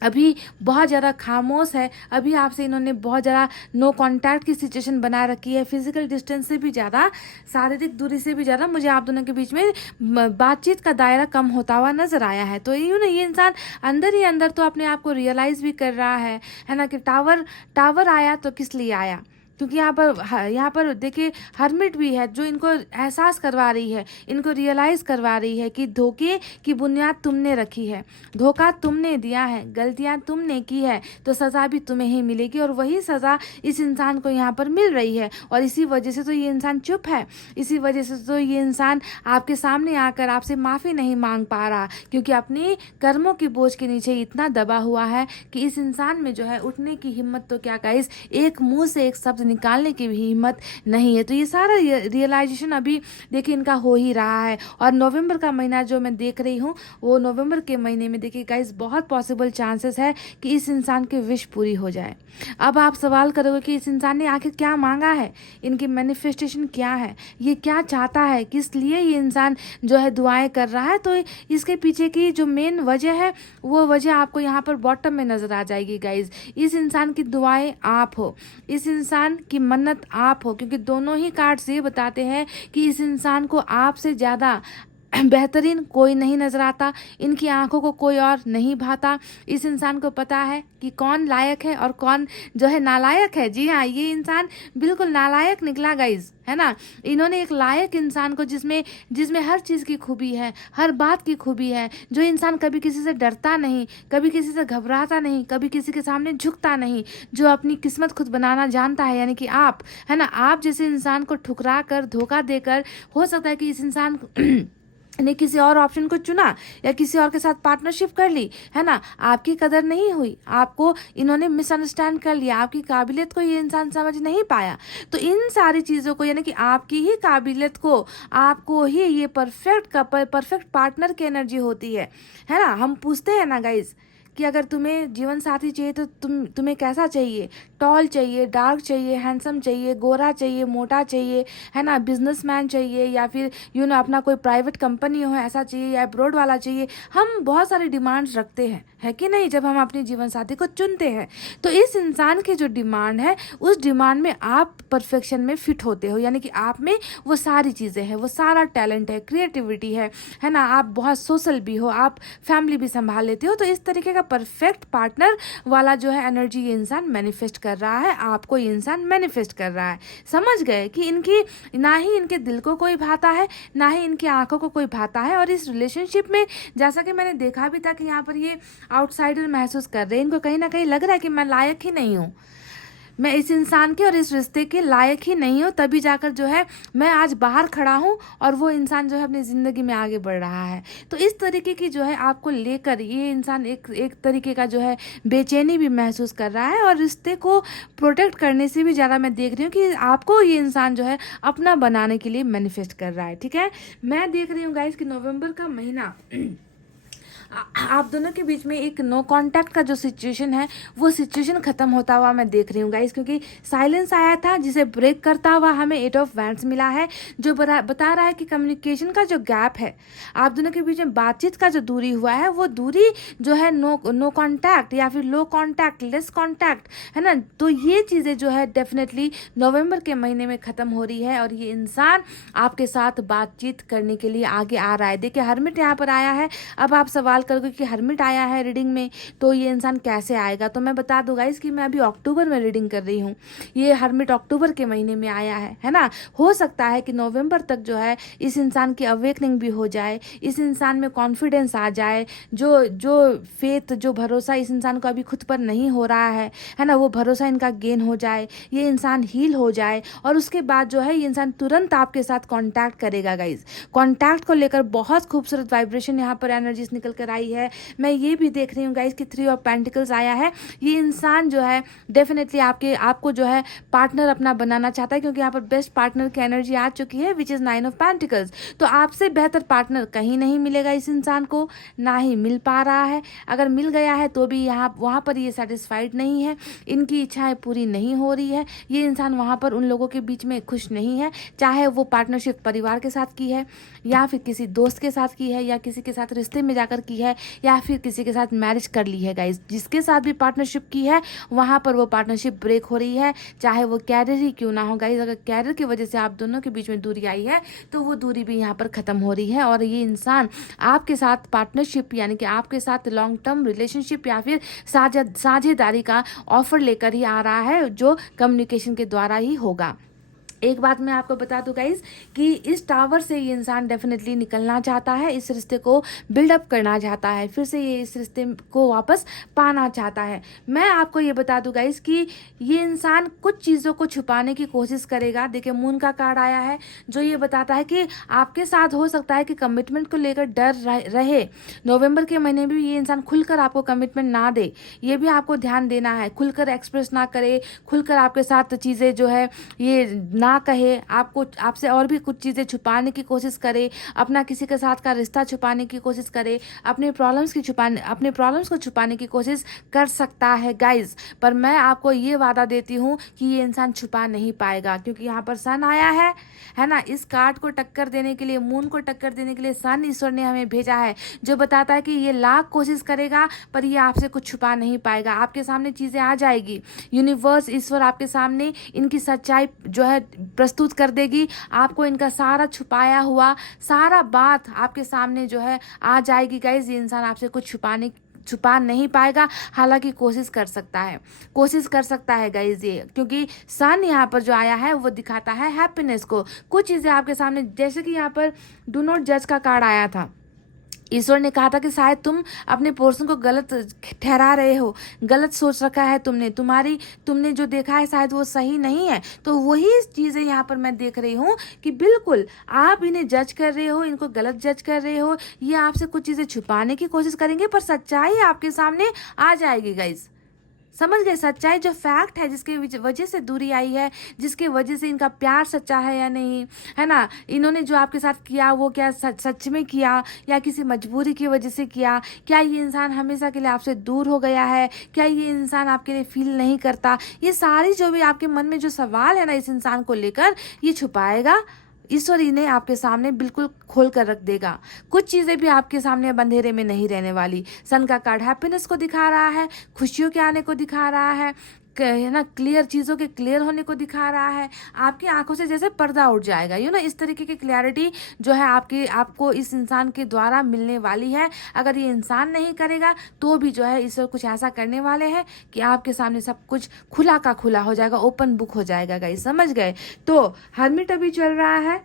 अभी बहुत ज़्यादा खामोश है। अभी आपसे इन्होंने बहुत ज़्यादा नो कांटेक्ट की सिचुएशन बना रखी है। फिजिकल डिस्टेंस से भी ज़्यादा, शारीरिक दूरी से भी ज़्यादा मुझे आप दोनों के बीच में बातचीत का दायरा कम होता हुआ नज़र आया है। तो ये इंसान अंदर ही अंदर तो अपने आप को रियलाइज़ भी कर रहा है ना, कि टावर आया तो किस लिए आया। क्योंकि यहाँ पर देखिए हर्मिट भी है जो इनको एहसास करवा रही है, इनको रियलाइज़ करवा रही है कि धोखे की बुनियाद तुमने रखी है, धोखा तुमने दिया है, गलतियाँ तुमने की है, तो सज़ा भी तुम्हें ही मिलेगी। और वही सज़ा इस इंसान को यहाँ पर मिल रही है और इसी वजह से तो ये इंसान चुप है, इसी वजह से तो ये इंसान आपके सामने आकर आपसे माफ़ी नहीं मांग पा रहा, क्योंकि अपने कर्मों के बोझ के नीचे इतना दबा हुआ है कि इस इंसान में जो है उठने की हिम्मत तो क्या गाइस, एक मुँह से एक शब्द निकालने की भी हिम्मत नहीं है। तो ये सारा रियलाइजेशन अभी देखिए इनका हो ही रहा है। और नवंबर का महीना जो मैं देख रही हूँ, वो नवंबर के महीने में देखिए गाइस बहुत पॉसिबल चांसेस है कि इस इंसान की विश पूरी हो जाए। अब आप सवाल करोगे कि इस इंसान ने आखिर क्या मांगा है, इनकी मैनिफेस्टेशन क्या है, ये क्या चाहता है, किस लिए ये इंसान जो है दुआएं कर रहा है। तो इसके पीछे की जो मेन वजह है, वो वजह आपको यहाँ पर बॉटम में नजर आ जाएगी गाइज। इस इंसान की दुआएं आप हो, इस इंसान की मन्नत आप हो, क्योंकि दोनों ही कार्ड्स ये बताते हैं कि इस इंसान को आपसे ज़्यादा बेहतरीन कोई नहीं नजर आता, इनकी आंखों को कोई और नहीं भाता। इस इंसान को पता है कि कौन लायक है और कौन जो है नालायक है। जी हाँ, ये इंसान बिल्कुल नालायक निकला गाइज, है ना। इन्होंने एक लायक इंसान को, जिसमें हर चीज़ की खूबी है, हर बात की खूबी है, जो इंसान कभी किसी से डरता नहीं, कभी किसी से घबराता नहीं, कभी किसी के सामने झुकता नहीं, जो अपनी किस्मत खुद बनाना जानता है, यानी कि आप, है ना। आप जैसे इंसान को ठुकरा कर, धोखा देकर, हो सकता है कि इस इंसान ने किसी और ऑप्शन को चुना या किसी और के साथ पार्टनरशिप कर ली, है ना। आपकी कदर नहीं हुई, आपको इन्होंने मिसअंडरस्टैंड कर लिया, आपकी काबिलियत को ये इंसान समझ नहीं पाया। तो इन सारी चीज़ों को, यानी कि आपकी ही काबिलियत को, आपको ही ये परफेक्ट पार्टनर की एनर्जी होती है ना। हम पूछते हैं ना गाइज कि अगर तुम्हें जीवन साथी चाहिए तो तुम्हें कैसा चाहिए, टॉल चाहिए, डार्क चाहिए, हैंडसम चाहिए, गोरा चाहिए, मोटा चाहिए, है ना, बिजनेसमैन चाहिए, या फिर अपना कोई प्राइवेट कंपनी हो ऐसा चाहिए, या अब्रॉड वाला चाहिए। हम बहुत सारे डिमांड्स रखते हैं, है कि नहीं, जब हम अपने जीवन साथी को चुनते हैं। तो इस इंसान की जो डिमांड है, उस डिमांड में आप परफेक्शन में फिट होते हो, यानी कि आप में वो सारी चीज़ें हैं, वो सारा टैलेंट है, क्रिएटिविटी है ना, आप बहुत सोशल भी हो, आप फैमिली भी संभाल लेते हो। तो इस तरीके का परफेक्ट पार्टनर वाला जो है एनर्जी ये इंसान मैनिफेस्ट कर रहा है, आपको ये इंसान मैनिफेस्ट कर रहा है। समझ गए कि इनकी ना ही इनके दिल को कोई भाता है, ना ही इनकी आंखों को कोई भाता है। और इस रिलेशनशिप में जैसा कि मैंने देखा भी था कि यहाँ पर ये आउटसाइडर महसूस कर रहे हैं, इनको कहीं ना कहीं लग रहा है कि मैं लायक ही नहीं हूँ, मैं इस इंसान के और इस रिश्ते के लायक ही नहीं हूँ, तभी जाकर जो है मैं आज बाहर खड़ा हूँ और वो इंसान जो है अपनी ज़िंदगी में आगे बढ़ रहा है। तो इस तरीके की जो है आपको लेकर ये इंसान एक तरीके का जो है बेचैनी भी महसूस कर रहा है, और रिश्ते को प्रोटेक्ट करने से भी ज़्यादा मैं देख रही हूँ कि आपको ये इंसान जो है अपना बनाने के लिए मैनिफेस्ट कर रहा है। ठीक है, मैं देख रही हूँ गाइस कि नवंबर का महीना आप दोनों के बीच में एक नो कांटेक्ट का जो सिचुएशन है, वो सिचुएशन खत्म होता हुआ मैं देख रही हूँ गाइस, क्योंकि साइलेंस आया था जिसे ब्रेक करता हुआ हमें 8 ऑफ वैंड्स मिला है, जो बता रहा है कि कम्युनिकेशन का जो गैप है, आप दोनों के बीच में बातचीत का जो दूरी हुआ है, वो दूरी जो है नो कांटेक्ट या फिर लो कांटेक्ट, लेस कांटेक्ट, है ना, तो ये चीज़ें जो है डेफिनेटली नवंबर के महीने में ख़त्म हो रही है, और ये इंसान आपके साथ बातचीत करने के लिए आगे आ रहा है। देखिए हर्मिट यहाँ पर आया है। अब आप सवाल करोगे कि हर्मिट आया है रीडिंग में तो ये इंसान कैसे आएगा, तो मैं बता दूं गाइस कि मैं अभी अक्टूबर में रीडिंग कर रही हूँ, ये हर्मिट अक्टूबर के महीने में आया है ना। हो सकता है कि नवंबर तक जो है इस इंसान की अवेकनिंग भी हो जाए, इस इंसान में कॉन्फिडेंस आ जाए, जो फेथ, जो भरोसा इस इंसान को अभी खुद पर नहीं हो रहा है ना, वो भरोसा इनका गेन हो जाए, ये इंसान हील हो जाए, और उसके बाद जो है ये इंसान तुरंत आपके साथ कॉन्टैक्ट करेगा गाइज। कॉन्टैक्ट को लेकर बहुत खूबसूरत वाइब्रेशन यहाँ पर एनर्जीज निकल कर आई है। मैं ये भी देख रही हूँ गाइज कि 3 ऑफ पेंटिकल्स आया है। ये इंसान जो है डेफिनेटली आपको जो है पार्टनर अपना बनाना चाहता है, क्योंकि यहाँ पर बेस्ट पार्टनर की एनर्जी आ चुकी है, विच इज़ 9 ऑफ पेंटिकल्स। तो आपसे बेहतर पार्टनर कहीं नहीं मिलेगा इस इंसान को, ना ही मिल पा रहा है। अगर मिल गया है तो भी वहाँ पर ये सेटिस्फाइड नहीं है, इनकी इच्छाएं पूरी नहीं हो रही है। ये इंसान वहाँ पर उन लोगों के बीच में खुश नहीं है, चाहे वो पार्टनरशिप परिवार के साथ की है, या फिर किसी दोस्त के साथ की है, या किसी के साथ रिश्ते में जाकर की है, या फिर किसी के साथ मैरिज कर ली है गाइज। जिसके साथ भी पार्टनरशिप की है वहाँ पर वो पार्टनरशिप ब्रेक हो रही है, चाहे वो कैरियर ही क्यों ना हो गाइज। अगर कैरियर की वजह से आप दोनों के बीच में दूरी आई है तो वो दूरी भी यहाँ पर ख़त्म हो रही है, और ये इंसान आपके साथ पार्टनरशिप यानी कि आपके साथ लॉन्ग टर्म रिलेशनशिप या फिर साझेदारी का ऑफर लेकर ही आ रहा है, जो कम्युनिकेशन के द्वारा ही होगा। एक बात मैं आपको बता दूं गाइज कि इस टावर से ये इंसान डेफिनेटली निकलना चाहता है, इस रिश्ते को बिल्डअप करना चाहता है, फिर से ये इस रिश्ते को वापस पाना चाहता है। मैं आपको ये बता दूं गाइज कि ये इंसान कुछ चीज़ों को छुपाने की कोशिश करेगा। देखिए मून का कार्ड आया है जो ये बताता है कि आपके साथ हो सकता है कि कमिटमेंट को लेकर डर रहे। नवंबर के महीने में ये इंसान खुलकर आपको कमिटमेंट ना दे, ये भी आपको ध्यान देना है। खुलकर एक्सप्रेस ना करे, खुलकर आपके साथ चीज़ें जो है ये ना कहे, आपसे और भी कुछ चीज़ें छुपाने की कोशिश करे, अपना किसी के साथ का रिश्ता छुपाने की कोशिश करे, अपने प्रॉब्लम्स को छुपाने की कोशिश कर सकता है गाइज। पर मैं आपको ये वादा देती हूँ कि ये इंसान छुपा नहीं पाएगा, क्योंकि यहाँ पर सन आया है ना। इस कार्ड को टक्कर देने के लिए, मून को टक्कर देने के लिए सन ईश्वर ने हमें भेजा है, जो बताता है कि ये लाख कोशिश करेगा पर ये आपसे कुछ छुपा नहीं पाएगा। आपके सामने चीज़ें आ जाएगी, यूनिवर्स, ईश्वर आपके सामने इनकी सच्चाई जो है प्रस्तुत कर देगी। आपको इनका सारा छुपाया हुआ सारा बात आपके सामने जो है आ जाएगी गाइज। ये इंसान आपसे कुछ छुपा नहीं पाएगा, हालांकि कोशिश कर सकता है गाइज ये, क्योंकि सन यहाँ पर जो आया है वो दिखाता है हैप्पीनेस को। कुछ चीज़ें आपके सामने, जैसे कि यहाँ पर डू नॉट जज का कार्ड आया था, ईश्वर ने कहा था कि शायद तुम अपने पोर्शन को गलत ठहरा रहे हो, गलत सोच रखा है तुमने जो देखा है शायद वो सही नहीं है। तो वही चीज़ें यहाँ पर मैं देख रही हूँ कि बिल्कुल आप इन्हें जज कर रहे हो, इनको गलत जज कर रहे हो, ये आपसे कुछ चीज़ें छुपाने की कोशिश करेंगे पर सच्चाई आपके सामने आ जाएगी गाइज। समझ गए, सच्चाई जो फैक्ट है जिसके वजह से दूरी आई है, जिसके वजह से इनका प्यार सच्चा है या नहीं, है ना, इन्होंने जो आपके साथ किया वो क्या सच में किया या किसी मजबूरी की वजह से किया, क्या ये इंसान हमेशा के लिए आपसे दूर हो गया है, क्या ये इंसान आपके लिए फील नहीं करता, ये सारी जो भी आपके मन में जो सवाल है ना इस इंसान को लेकर, ये छुपाएगा ईश्वर इन्हें आपके सामने बिल्कुल खोल कर रख देगा। कुछ चीज़ें भी आपके सामने अब अंधेरे में नहीं रहने वाली। सन का कार्ड हैप्पीनेस को दिखा रहा है, खुशियों के आने को दिखा रहा है ना, क्लियर चीज़ों के क्लियर होने को दिखा रहा है। आपकी आंखों से जैसे पर्दा उठ जाएगा, ना इस तरीके की क्लैरिटी जो है आपको इस इंसान के द्वारा मिलने वाली है। अगर ये इंसान नहीं करेगा तो भी जो है ईश्वर कुछ ऐसा करने वाले हैं कि आपके सामने सब कुछ खुला का खुला हो जाएगा, ओपन बुक हो जाएगा गाइस, समझ गए। तो हर्मिट अभी चल रहा है,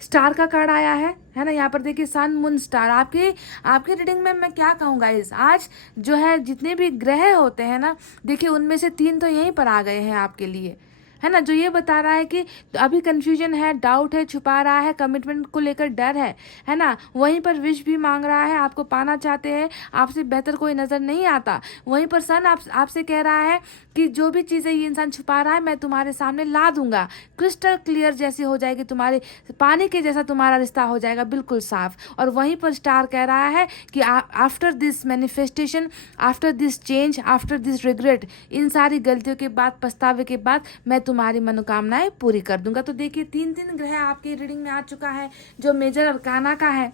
स्टार का कार्ड आया है ना, यहाँ पर देखिए सन मून स्टार। आपके रीडिंग में मैं क्या कहूँ गाइस, आज जो है जितने भी ग्रह होते हैं ना, देखिए उनमें से 3 तो यहीं पर आ गए हैं आपके लिए, है ना, जो ये बता रहा है कि अभी कंफ्यूजन है, डाउट है, छुपा रहा है, कमिटमेंट को लेकर डर है ना, वहीं पर विश भी मांग रहा है, आपको पाना चाहते हैं, आपसे बेहतर कोई नज़र नहीं आता। वहीं पर सन आपसे कह रहा है कि जो भी चीज़ें ये इंसान छुपा रहा है मैं तुम्हारे सामने ला दूंगा, क्रिस्टल क्लियर जैसी हो जाएगी, तुम्हारे पानी के जैसा तुम्हारा रिश्ता हो जाएगा बिल्कुल साफ। और वहीं पर स्टार कह रहा है कि after this manifestation, after this change, after this regret, इन सारी गलतियों के बाद, पछतावे के बाद मैं तुम्हारी मनोकामनाएं पूरी कर दूंगा। तो देखिए 3 ग्रह आपकी रीडिंग में आ चुका है जो मेजर अरकाना का है,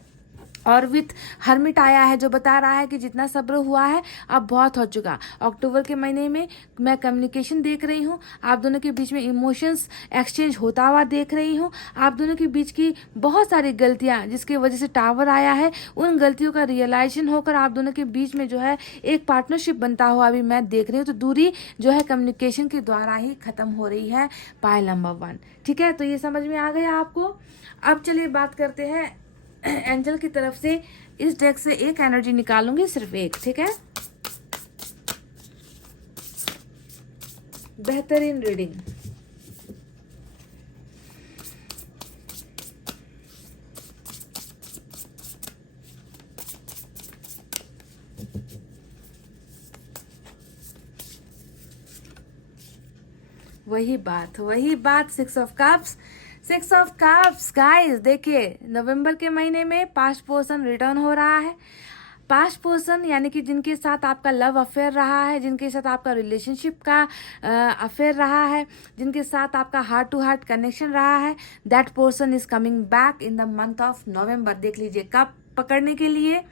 और विथ हर्मिट आया है जो बता रहा है कि जितना सब्र हुआ है अब बहुत हो चुका। अक्टूबर के महीने में मैं कम्युनिकेशन देख रही हूँ, आप दोनों के बीच में इमोशंस एक्सचेंज होता हुआ देख रही हूँ। आप दोनों के बीच की बहुत सारी गलतियाँ जिसकी वजह से टावर आया है, उन गलतियों का रियलाइजेशन होकर आप दोनों के बीच में जो है एक पार्टनरशिप बनता हुआ अभी मैं देख रही हूँ। तो दूरी जो है कम्युनिकेशन के द्वारा ही खत्म हो रही है, पायल नंबर 1। ठीक है, तो ये समझ में आ गया आपको। अब चलिए बात करते हैं एंजल की तरफ से। इस डेक से एक एनर्जी निकालूंगी, सिर्फ एक, ठीक है। बेहतरीन रीडिंग। वही बात 6 of cups. 6 of cups guys, देखिए नवंबर के महीने में पास्ट पर्सन रिटर्न हो रहा है। पास्ट पर्सन यानी कि जिनके साथ आपका लव अफेयर रहा है, जिनके साथ आपका रिलेशनशिप का अफेयर रहा है, जिनके साथ आपका हार्ट टू हार्ट कनेक्शन रहा है, that person is coming back in the month of November. देख लीजिए कब पकड़ने के लिए,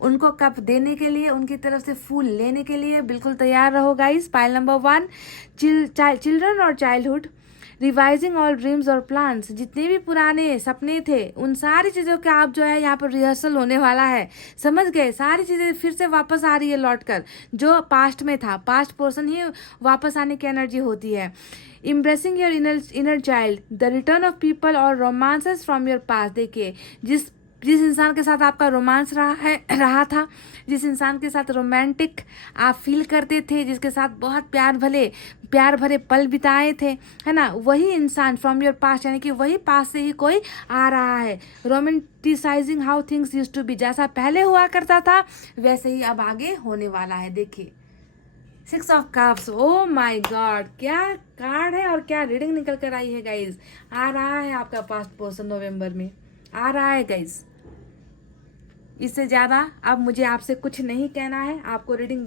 उनको कप देने के लिए, उनकी तरफ से फूल लेने के लिए बिल्कुल तैयार रहो गाइस। पाइल नंबर 1, चिल्ड्रन और चाइल्डहुड, रिवाइजिंग ऑल ड्रीम्स और प्लान्स। जितने भी पुराने सपने थे उन सारी चीज़ों का आप जो है यहाँ पर रिहर्सल होने वाला है, समझ गए। सारी चीज़ें फिर से वापस आ रही है लौट कर, जो पास्ट में था, पास्ट पर्सन ही वापस आने की एनर्जी होती है। Impressing your inner child, the return of people और रोमांसेस फ्रॉम योर पास्ट। देखिए जिस इंसान के साथ आपका रोमांस रहा था, जिस इंसान के साथ रोमांटिक आप फील करते थे, जिसके साथ बहुत प्यार भरे पल बिताए थे, है ना, वही इंसान फ्रॉम योर पास्ट, यानी कि वही पास से ही कोई आ रहा है। Romanticizing how things used to be, जैसा पहले हुआ करता था वैसे ही अब आगे होने वाला है। देखिए 6 of cups, oh my God, क्या कार्ड है और क्या रीडिंग निकल कर आई है गाइज। आ रहा है आपका पास्ट पर्सन नवंबर में, आ रहा है गाइज। इससे ज़्यादा अब मुझे आपसे कुछ नहीं कहना है। आपने रीडिंग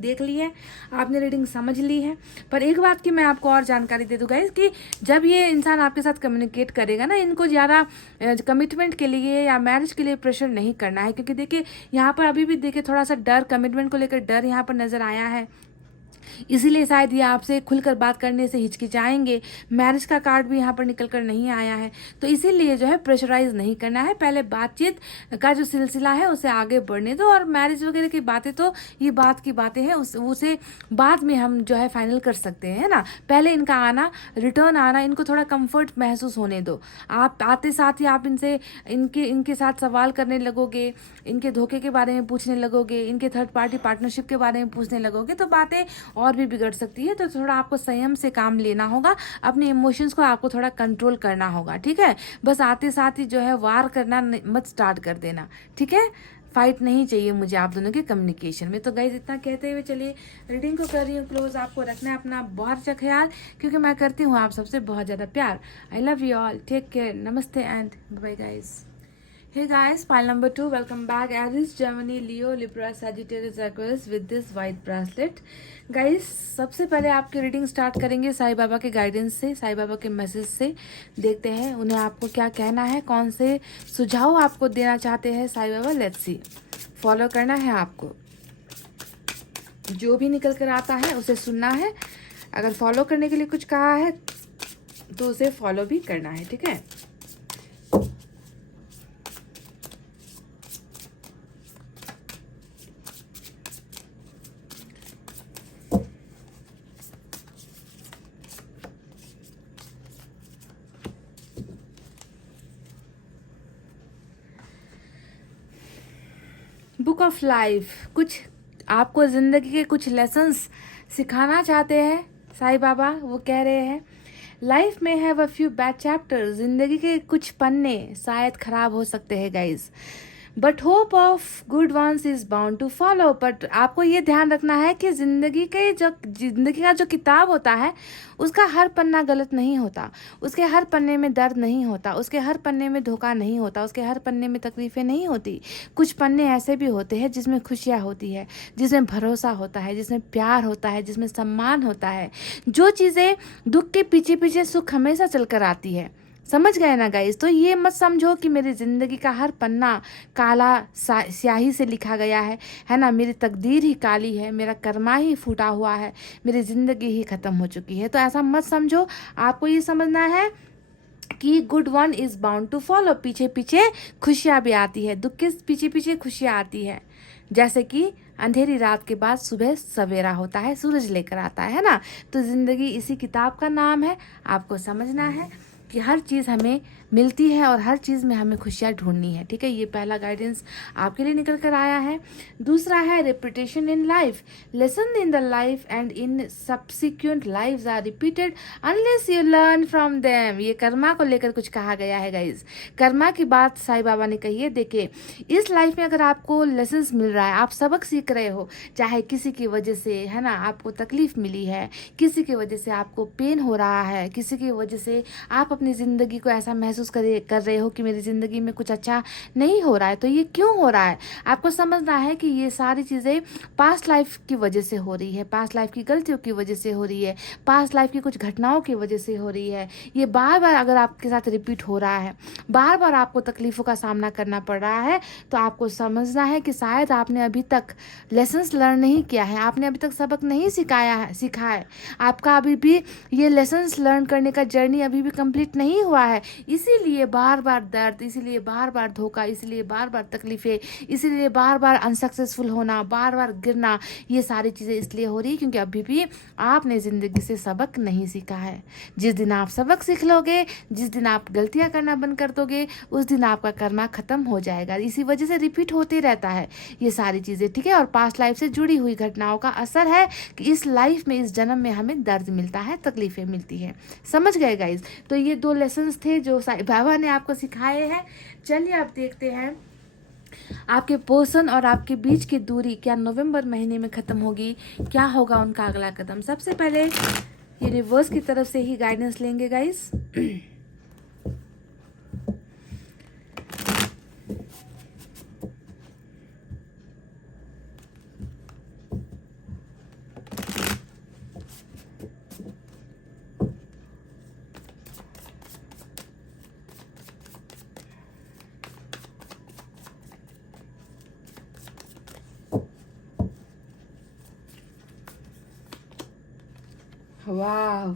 देख ली है, आपने रीडिंग समझ ली है। पर एक बात की मैं आपको और जानकारी दे दूँ गाइस कि जब ये इंसान आपके साथ कम्युनिकेट करेगा ना, इनको ज़्यादा कमिटमेंट के लिए या मैरिज के लिए प्रेशर नहीं करना है, क्योंकि देखिए यहाँ पर अभी भी देखिए थोड़ा सा डर, कमिटमेंट को लेकर डर यहाँ पर नज़र आया है। इसीलिए शायद ये आपसे खुलकर बात करने से हिचकिचाएंगे। मैरिज का कार्ड भी यहाँ पर निकल कर नहीं आया है, तो इसीलिए जो है प्रेशराइज नहीं करना है। पहले बातचीत का जो सिलसिला है उसे आगे बढ़ने दो, और मैरिज वगैरह की बातें तो ये बात की बातें हैं, उसे बाद में हम जो है फाइनल कर सकते हैं, है ना। पहले इनका आना, रिटर्न आना, इनको थोड़ा कंफर्ट महसूस होने दो। आप आते साथ ही आप इनके साथ सवाल करने लगोगे, इनके धोखे के बारे में पूछने लगोगे, इनके थर्ड पार्टी पार्टनरशिप के बारे में पूछने लगोगे, तो बातें और भी बिगड़ सकती है। तो थोड़ा आपको संयम से काम लेना होगा, अपने इमोशंस को आपको थोड़ा कंट्रोल करना होगा, ठीक है। बस आते साथ ही जो है वार करना मत स्टार्ट कर देना, ठीक है। फाइट नहीं चाहिए मुझे आप दोनों के कम्युनिकेशन में। तो गाइज इतना कहते हुए चलिए रीडिंग को कर रही हूँ क्लोज। आपको रखना है अपना बहुत अच्छा ख्याल, क्योंकि मैं करती हूँ आप सबसे बहुत ज़्यादा प्यार। I love you all, take care, नमस्ते and bye guys. Hey guys, pile number 2, welcome back. Aries, Gemini, Leo, Libra, Sagittarius, Aquarius with this white bracelet. Guys, सबसे पहले आपकी रीडिंग स्टार्ट करेंगे साईं बाबा के गाइडेंस से, साईं बाबा के मैसेज से। देखते हैं उन्हें आपको क्या कहना है, कौन से सुझाव आपको देना चाहते हैं Sai Baba. Let's see. Follow करना है आपको, जो भी निकल कर आता है उसे सुनना है। अगर फॉलो करने के लिए कुछ कहा है तो उसे फॉलो भी करना है, ठीक है। बुक ऑफ लाइफ, कुछ आपको ज़िंदगी के कुछ लेसन्स सिखाना चाहते हैं साईं बाबा। वो कह रहे हैं लाइफ में have a few bad chapter, ज़िंदगी के कुछ पन्ने शायद ख़राब हो सकते हैं guys, but hope of good ones is bound to follow. But आपको ये ध्यान रखना है कि ज़िंदगी का जो किताब होता है उसका हर पन्ना गलत नहीं होता, उसके हर पन्ने में दर्द नहीं होता, उसके हर पन्ने में धोखा नहीं होता, उसके हर पन्ने में तकलीफ़ें नहीं होती। कुछ पन्ने ऐसे भी होते हैं जिसमें खुशियाँ होती है, जिसमें भरोसा होता है, जिसमें प्यार होता है, जिसमें सम्मान होता है। जो चीज़ें दुख के पीछे पीछे सुख हमेशा चल कर आती है, समझ गए ना गाइस। तो ये मत समझो कि मेरी ज़िंदगी का हर पन्ना काला स्याही से लिखा गया है ना। मेरी तकदीर ही काली है, मेरा कर्मा ही फूटा हुआ है, मेरी ज़िंदगी ही ख़त्म हो चुकी है। तो ऐसा मत समझो। आपको ये समझना है कि good one is bound to follow. पीछे पीछे खुशियाँ भी आती है, दुख के पीछे पीछे खुशियाँ आती है। जैसे कि अंधेरी रात के बाद सुबह सवेरा होता है, सूरज लेकर आता है ना। तो ज़िंदगी इसी किताब का नाम है। आपको समझना है कि हर चीज़ हमें मिलती है और हर चीज़ में हमें खुशियाँ ढूंढनी है, ठीक है। ये पहला गाइडेंस आपके लिए निकल कर आया है। दूसरा है repetition in life, lesson in the life and in subsequent lives are repeated unless you learn from them. ये कर्मा को लेकर कुछ कहा गया है गाइज। कर्मा की बात साईं बाबा ने कही है। देखिए, इस लाइफ में अगर आपको लेसन्स मिल रहा है, आप सबक सीख रहे हो, चाहे किसी की वजह से है ना आपको तकलीफ मिली है, किसी की वजह से आपको पेन हो रहा है, किसी की वजह से आप अपनी ज़िंदगी को ऐसा महसूस कर रहे हो कि मेरी ज़िंदगी में कुछ अच्छा नहीं हो रहा है, तो ये क्यों हो रहा है। आपको समझना है कि ये सारी चीज़ें पास्ट लाइफ की वजह से हो रही है, पास्ट लाइफ की गलतियों की वजह से हो रही है, पास्ट लाइफ की कुछ घटनाओं की वजह से हो रही है। ये बार बार अगर आपके साथ रिपीट हो रहा है, बार बार आपको तकलीफ़ों का सामना करना पड़ रहा है, तो आपको समझना है कि शायद आपने अभी तक लेसन्स लर्न नहीं किया है, आपने अभी तक सबक नहीं सीखा है। आपका अभी भी ये लेसन्स लर्न करने का जर्नी अभी भी कंप्लीट नहीं हुआ है। इसीलिए बार बार दर्द, इसीलिए बार बार धोखा, इसीलिए बार बार तकलीफ़ें, इसीलिए बार बार अनसक्सेसफुल होना, बार बार गिरना, ये सारी चीज़ें इसलिए हो रही है क्योंकि अभी भी आपने ज़िंदगी से सबक नहीं सीखा है। जिस दिन आप सबक सीख लोगे, जिस दिन आप गलतियाँ करना बंद कर दोगे, उस दिन आपका कर्मा ख़त्म हो जाएगा। इसी वजह से रिपीट होते रहता है ये सारी चीज़ें, ठीक है। और पास्ट लाइफ से जुड़ी हुई घटनाओं का असर है कि इस लाइफ में, इस जन्म में हमें दर्द मिलता है, तकलीफ़ें मिलती है। समझ गए गाइज। तो ये 2 लेसन्स थे जो साईं बाबा ने आपको सिखाए हैं। चलिए आप देखते हैं आपके पर्सन और आपके बीच की दूरी क्या नवंबर महीने में ख़त्म होगी, क्या होगा उनका अगला कदम। सबसे पहले यूनिवर्स की तरफ से ही गाइडेंस लेंगे गाइस। वाह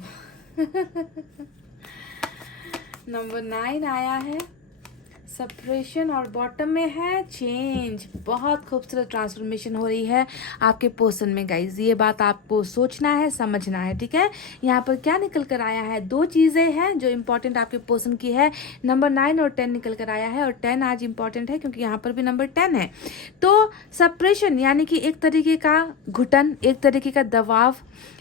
नंबर 9 आया है, सेपरेशन, और बॉटम में है चेंज। बहुत खूबसूरत ट्रांसफॉर्मेशन हो रही है आपके पर्सन में गाइज। ये बात आपको सोचना है, समझना है, ठीक है। यहाँ पर क्या निकल कर आया है, 2 चीज़ें हैं जो इम्पोर्टेंट आपके पर्सन की है। नंबर 9 और 10 निकल कर आया है, और 10 आज इम्पॉर्टेंट है क्योंकि यहाँ पर भी नंबर 10 है। तो सेपरेशन यानी कि एक तरीके का घुटन, एक तरीके का दबाव,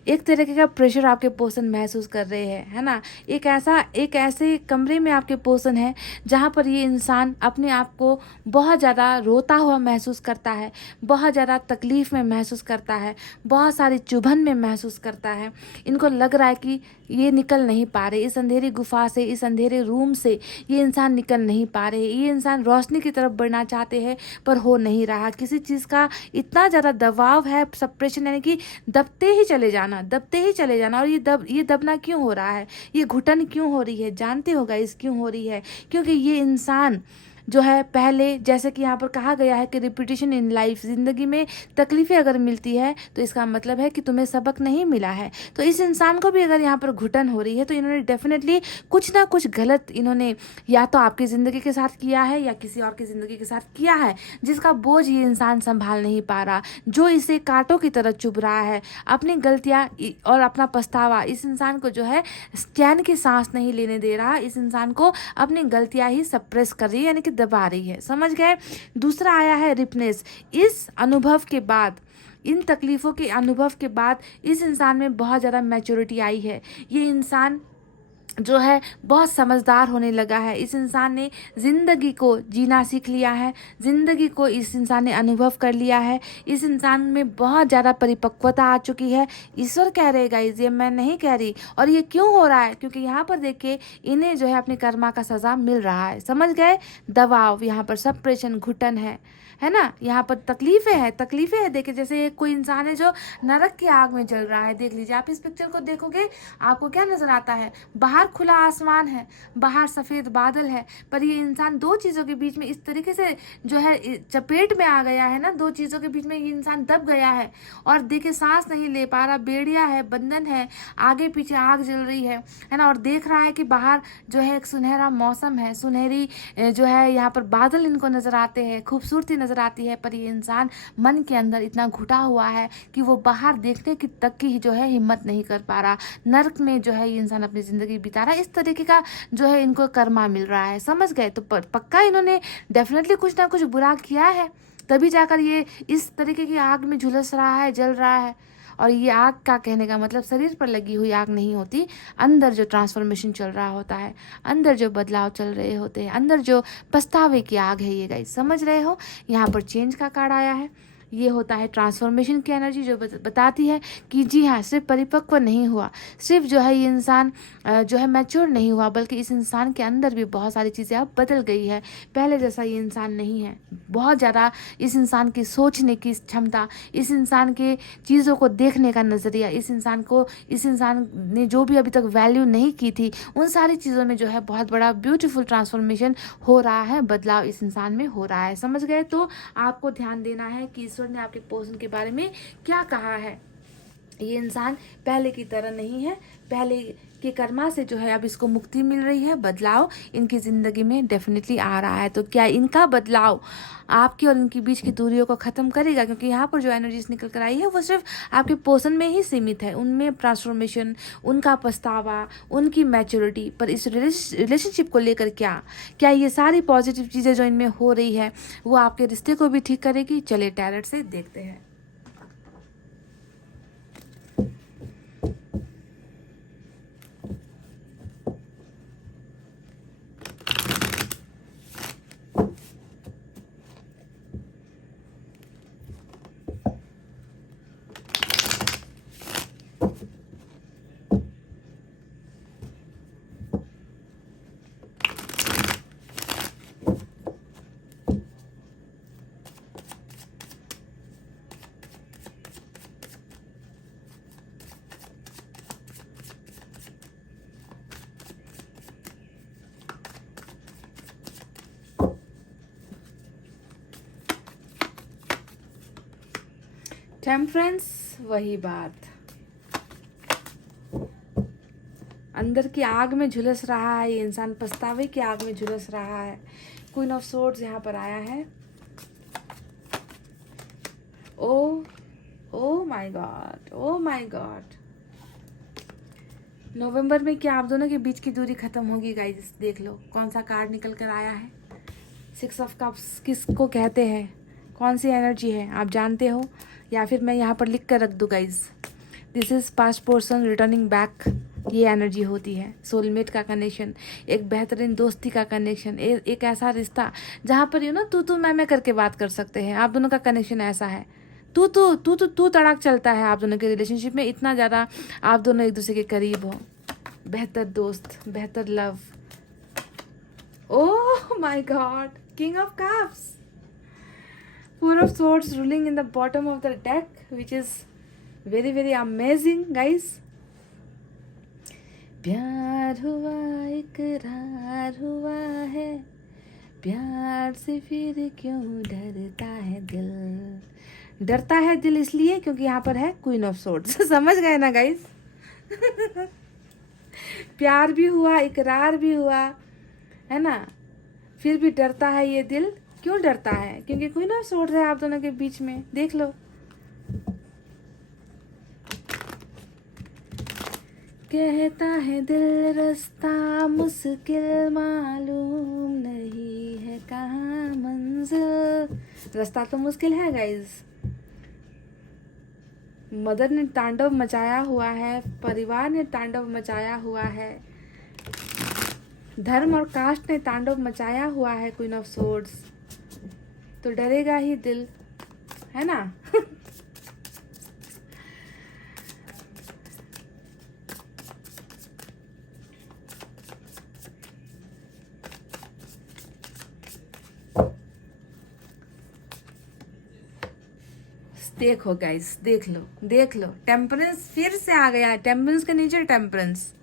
एक तरीके का प्रेशर आपके पर्सन महसूस कर रहे हैं, है ना। एक ऐसे कमरे में आपके पर्सन है जहाँ पर ये इंसान अपने आप को बहुत ज़्यादा रोता हुआ महसूस करता है, बहुत ज़्यादा तकलीफ़ में महसूस करता है, बहुत सारी चुभन में महसूस करता है। इनको लग रहा है कि ये निकल नहीं पा रहे, इस अंधेरी गुफा से, इस अंधेरे रूम से ये इंसान निकल नहीं पा रहे। ये इंसान रोशनी की तरफ बढ़ना चाहते हैं पर हो नहीं रहा। किसी चीज़ का इतना ज़्यादा दबाव है, सप्रेशन, यानी कि दबते ही चले जाना। और ये दबना क्यों हो रहा है, ये घुटन क्यों हो रही है, जानते हो गाइस क्यों हो रही है? क्योंकि ये इंसान जो है पहले, जैसे कि यहाँ पर कहा गया है कि रिपीटिशन इन लाइफ, ज़िंदगी में तकलीफ़ें अगर मिलती है तो इसका मतलब है कि तुम्हें सबक नहीं मिला है। तो इस इंसान को भी अगर यहाँ पर घुटन हो रही है तो इन्होंने डेफिनेटली कुछ ना कुछ गलत इन्होंने या तो आपकी ज़िंदगी के साथ किया है या किसी और की ज़िंदगी के साथ किया है, जिसका बोझ ये इंसान संभाल नहीं पा रहा, जो इसे कांटों की तरह चुभ रहा है। अपनी गलतियाँ और अपना पछतावा इस इंसान को जो है चैन की सांस नहीं लेने दे रहा। इस इंसान को अपनी गलतियाँ ही सप्रेस कर रही है, यानी कि दबा रही है, समझ गए। दूसरा आया है रिपनेस। इस अनुभव के बाद, इन तकलीफ़ों के अनुभव के बाद इस इंसान में बहुत ज़्यादा मैच्योरिटी आई है। ये इंसान जो है बहुत समझदार होने लगा है। इस इंसान ने ज़िंदगी को जीना सीख लिया है, ज़िंदगी को इस इंसान ने अनुभव कर लिया है। इस इंसान में बहुत ज़्यादा परिपक्वता आ चुकी है। ईश्वर कह रहे गाइस, ये मैं नहीं कह रही। और ये क्यों हो रहा है? क्योंकि यहाँ पर देखिए इन्हें जो है अपने कर्मा का सज़ा मिल रहा है, समझ गए। दबाव, यहाँ पर सप्रेशन, घुटन है ना। यहाँ पर तकलीफ़ें हैं। देखिए जैसे कोई इंसान है जो नरक की आग में जल रहा है। देख लीजिए, आप इस पिक्चर को देखोगे आपको क्या नज़र आता है? बाहर खुला आसमान है, बाहर सफ़ेद बादल है, पर ये इंसान दो चीज़ों के बीच में इस तरीके से जो है चपेट में आ गया है ना, दो चीज़ों के बीच में ये इंसान दब गया है। और देखिए सांस नहीं ले पा रहा, बेड़िया है, बंधन है, आगे पीछे आग जल रही है ना। और देख रहा है कि बाहर जो है एक सुनहरा मौसम है, सुनहरी जो है यहाँ पर बादल इनको नज़र आते हैं, खूबसूरती नज़र आती है। पर ये इंसान मन के अंदर इतना घुटा हुआ है कि वो बाहर देखने की तक की जो है हिम्मत नहीं कर पा रहा। नर्क में जो है ये इंसान अपनी ज़िंदगी बिता रहा है। इस तरीके का जो है इनको कर्मा मिल रहा है, समझ गए। तो पक्का इन्होंने डेफिनेटली कुछ ना कुछ बुरा किया है, तभी जाकर ये इस तरीके की आग में झुलस रहा है, जल रहा है। और ये आग का कहने का मतलब शरीर पर लगी हुई आग नहीं होती, अंदर जो ट्रांसफॉर्मेशन चल रहा होता है, अंदर जो बदलाव चल रहे होते हैं, अंदर जो पछतावे की आग है ये गाइस, समझ रहे हो। यहाँ पर चेंज का कार्ड आया है। ये होता है ट्रांसफॉर्मेशन की एनर्जी, जो बताती है कि जी हाँ, सिर्फ परिपक्व नहीं हुआ, सिर्फ जो है ये इंसान जो है मैच्योर नहीं हुआ, बल्कि इस इंसान के अंदर भी बहुत सारी चीज़ें अब बदल गई है। पहले जैसा ये इंसान नहीं है। बहुत ज़्यादा इस इंसान की सोचने की क्षमता, इस इंसान के चीज़ों को देखने का नज़रिया, इस इंसान ने जो भी अभी तक वैल्यू नहीं की थी, उन सारी चीज़ों में जो है बहुत बड़ा ब्यूटीफुल ट्रांसफॉर्मेशन हो रहा है, बदलाव इस इंसान में हो रहा है, समझ गए। तो आपको ध्यान देना है कि ईश्वर ने आपके पर्सन के बारे में क्या कहा है। ये इंसान पहले की तरह नहीं है, पहले के कर्मा से जो है अब इसको मुक्ति मिल रही है, बदलाव इनकी ज़िंदगी में डेफिनेटली आ रहा है। तो क्या इनका बदलाव आपकी और इनके बीच की दूरियों को ख़त्म करेगा? क्योंकि यहाँ पर जो एनर्जीज निकल कर आई है वो सिर्फ आपके पर्सन में ही सीमित है, उनमें ट्रांसफॉर्मेशन, उनका पछतावा, उनकी मैच्योरिटी। पर इस रिलेशनशिप को लेकर क्या ये सारी पॉजिटिव चीज़ें जो इनमें हो रही है वो आपके रिश्ते को भी ठीक करेगी? चलिए टैरेट से देखते हैं। टेम्परेंस, वही बात, अंदर की आग में झुलस रहा है ये इंसान, पछतावे की आग में झुलस रहा है। क्वीन ऑफ सोर्ड्स यहाँ पर आया है। ओ माय गॉड, नवंबर में क्या आप दोनों के बीच की दूरी खत्म होगी गाइस? देख लो कौन सा कार्ड निकल कर आया है। 6 ऑफ कप्स किसको कहते हैं, कौन सी एनर्जी है, आप जानते हो या फिर मैं यहाँ पर लिख कर रख दूँ guys? This is past person returning back, ये एनर्जी होती है। सोलमेट का कनेक्शन, एक बेहतरीन दोस्ती का कनेक्शन, एक ऐसा रिश्ता जहाँ पर तू मैं करके बात कर सकते हैं। आप दोनों का कनेक्शन ऐसा है, तू तड़ाक चलता है आप दोनों के रिलेशनशिप में, इतना ज़्यादा आप दोनों एक दूसरे के करीब हो। बेहतर दोस्त, बेहतर love. Oh my God, king of cups, four of swords ruling in the bottom of the deck, which is very very amazing guys. प्यार हुआ इकरार हुआ है, प्यार से फिर क्यों डरता है दिल। डरता है दिल इसलिए क्योंकि यहाँ पर है क्वीन ऑफ सोर्ड्स। समझ गए ना गाइस? प्यार भी हुआ, इकरार भी हुआ, है ना, फिर भी डरता है ये दिल। क्यों डरता है? क्योंकि क्वीन ऑफ सोर्ड्स है आप दोनों के बीच में। देख लो, कहता है दिल रास्ता मुश्किल, मालूम नहीं है कहाँ मंजिल। रास्ता तो मुश्किल है गाइज। मदर ने तांडव मचाया हुआ है, परिवार ने तांडव मचाया हुआ है, धर्म और कास्ट ने तांडव मचाया हुआ है क्वीन ऑफ सोर्ड्स। तो डरेगा ही दिल, है ना? देखो गाइस, देख लो देख लो, टेम्परेंस फिर से आ गया है। टेम्परेंस के नीचे टेम्परेंस।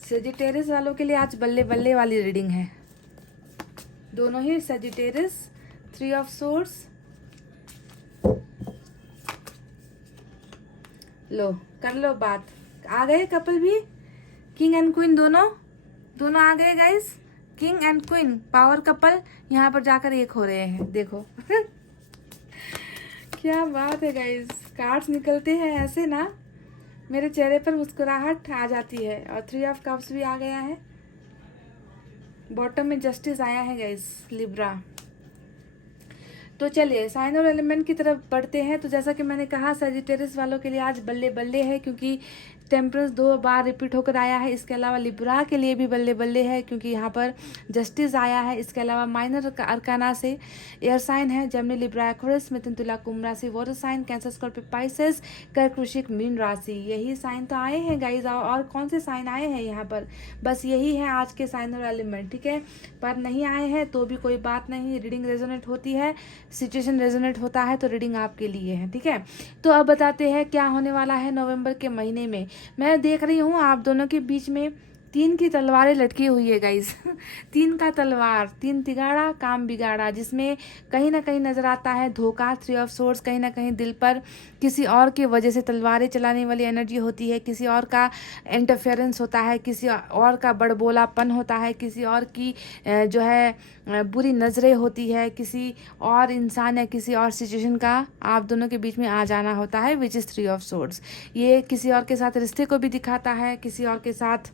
सेजिटेरियस वालों के लिए आज बल्ले बल्ले वाली रीडिंग है। दोनों ही सेजिटेरियस, थ्री ऑफ सोर्ड्स। लो कर लो बात। आ गए कपल भी, किंग एंड क्वीन दोनों आ गए guys. King and queen power couple यहाँ पर जाकर एक हो रहे हैं। देखो क्या बात है गाइस, कार्ड्स निकलते हैं ऐसे ना, मेरे चेहरे पर मुस्कुराहट आ जाती है। और थ्री ऑफ कप्स भी आ गया है। बॉटम में जस्टिस आया है गाइस, लिब्रा। तो चलिए साइन और एलिमेंट की तरफ बढ़ते हैं। तो जैसा कि मैंने कहा, सजिटेरियस वालों के लिए आज बल्ले बल्ले है क्योंकि टेम्परेंस 2 बार रिपीट होकर आया है। इसके अलावा लिब्रा के लिए भी बल्ले बल्ले है क्योंकि यहाँ पर जस्टिस आया है। इसके अलावा माइनर अरकाना से एयर साइन है, जेमिनी, लिब्रा, एक्वेरियस, मिथुन, तुला, कुंभ राशि, water sign, Cancer, Scorpio, Pisces, कर्क, वृश्चिक, मीन राशि। यही साइन तो आए हैं गाइज। और कौन से साइन आए हैं यहाँ पर? बस यही है आज के साइन और एलिमेंट, ठीक है। पर नहीं आए हैं तो भी कोई बात नहीं, रीडिंग रेजोनेट होती है, सिचुएशन रेजोनेट होता है, तो रीडिंग आपके लिए है, ठीक है। तो अब बताते हैं क्या होने वाला है नवंबर के महीने में। मैं देख रही हूँ आप दोनों के बीच में 3 की तलवारें लटकी हुई है गाइज। 3 का तलवार, 3 तिगाड़ा काम बिगाड़ा, जिसमें कहीं ना कहीं नजर आता है धोखा। थ्री ऑफ सोर्ड्स कहीं ना कहीं दिल पर किसी और की वजह से तलवारें चलाने वाली एनर्जी होती है। किसी और का इंटरफेरेंस होता है, किसी और का बड़बोलापन होता है, किसी और की जो है बुरी नज़रें होती है, किसी और इंसान या किसी और सिचुएशन का आप दोनों के बीच में आ जाना होता है, which is three of swords. ये किसी और के साथ रिश्ते को भी दिखाता है, किसी और के साथ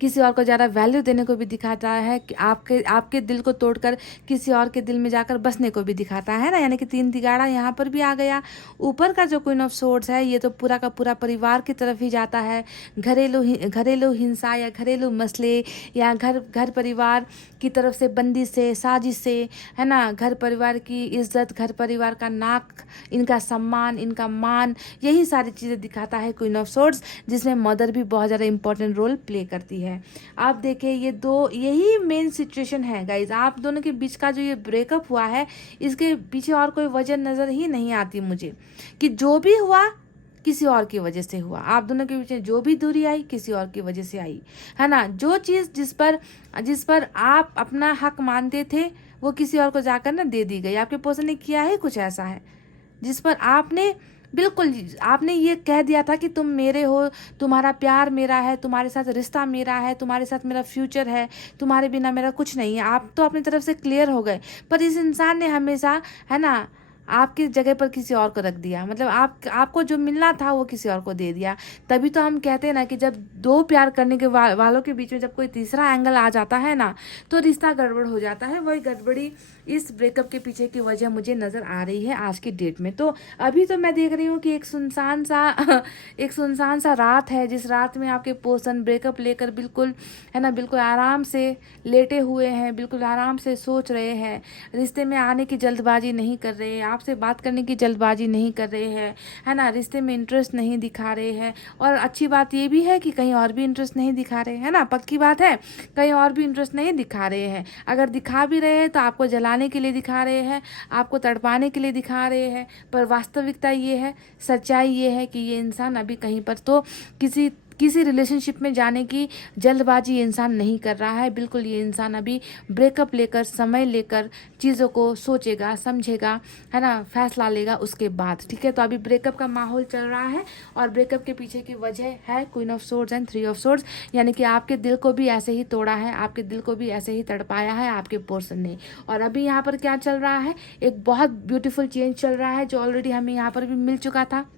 किसी और को ज़्यादा वैल्यू देने को भी दिखाता है, कि आपके दिल को तोड़कर किसी और के दिल में जाकर बसने को भी दिखाता है ना। यानी कि 3 तिगाड़ा यहाँ पर भी आ गया। ऊपर का जो क्वीन ऑफ सोर्ड्स है, ये तो पूरा का पूरा परिवार की तरफ ही जाता है। घरेलू हिंसा या घरेलू मसले या घर परिवार की तरफ से बंदिश से, साजिश से, है ना, घर परिवार की इज्जत, घर परिवार का नाक, इनका सम्मान, इनका मान, यही सारी चीज़ें दिखाता है क्वीन ऑफ सोर्ड्स, जिसमें मदर भी बहुत ज़्यादा इंपॉर्टेंट रोल प्ले करती है। आप देखिए, यही मेन सिचुएशन है गाइज। आप दोनों के बीच का जो ये ब्रेकअप हुआ है, इसके पीछे और कोई वजह नज़र ही नहीं आती मुझे, कि जो भी हुआ किसी और की वजह से हुआ। आप दोनों के बीच में जो भी दूरी आई किसी और की वजह से आई, है ना। जो चीज़ जिस पर आप अपना हक मानते थे, वो किसी और को जाकर ना दे दी गई। आपके पर्सन ने किया है कुछ ऐसा है जिस पर आपने ये कह दिया था कि तुम मेरे हो, तुम्हारा प्यार मेरा है, तुम्हारे साथ रिश्ता मेरा है, तुम्हारे साथ मेरा फ्यूचर है, तुम्हारे बिना मेरा कुछ नहीं है। आप तो अपनी तरफ से क्लियर हो गए, पर इस इंसान ने हमेशा, है ना, आपकी जगह पर किसी और को रख दिया, मतलब आपको जो मिलना था वो किसी और को दे दिया। तभी तो हम कहते हैं ना कि जब दो प्यार करने के वालों के बीच में जब कोई तीसरा एंगल आ जाता है ना, तो रिश्ता गड़बड़ हो जाता है। वही गड़बड़ी इस ब्रेकअप के पीछे की वजह मुझे नज़र आ रही है आज की डेट में। तो अभी तो मैं देख रही हूँ कि एक सुनसान सा रात है, जिस रात में आपके पर्सन ब्रेकअप लेकर बिल्कुल, है ना, बिल्कुल आराम से लेटे हुए हैं, बिल्कुल आराम से सोच रहे हैं, रिश्ते में आने की जल्दबाजी नहीं कर रहे हैं, आपसे बात करने की जल्दबाजी नहीं कर रहे हैं, है ना, रिश्ते में इंटरेस्ट नहीं दिखा रहे हैं। और अच्छी बात ये भी है कि कहीं और भी इंटरेस्ट नहीं दिखा रहे हैं ना, पक्की बात है, कहीं और भी इंटरेस्ट नहीं दिखा रहे हैं। अगर दिखा भी रहे हैं तो आपको जलाने के लिए दिखा रहे हैं, आपको तड़पाने के लिए दिखा रहे हैं। पर वास्तविकता ये है, सच्चाई ये है कि ये इंसान अभी कहीं पर तो किसी रिलेशनशिप में जाने की जल्दबाजी ये इंसान नहीं कर रहा है। बिल्कुल ये इंसान अभी ब्रेकअप लेकर, समय लेकर चीज़ों को सोचेगा, समझेगा, है ना, फैसला लेगा उसके बाद। ठीक है, तो अभी ब्रेकअप का माहौल चल रहा है और ब्रेकअप के पीछे की वजह है queen of swords and three of swords, यानी कि आपके दिल को भी ऐसे ही तोड़ा है, आपके दिल को भी ऐसे ही तड़पाया है आपके पर्सन ने। और अभी यहाँ पर क्या चल रहा है, एक बहुत ब्यूटीफुल चेंज चल रहा है जो ऑलरेडी हमें यहाँ पर भी मिल चुका था।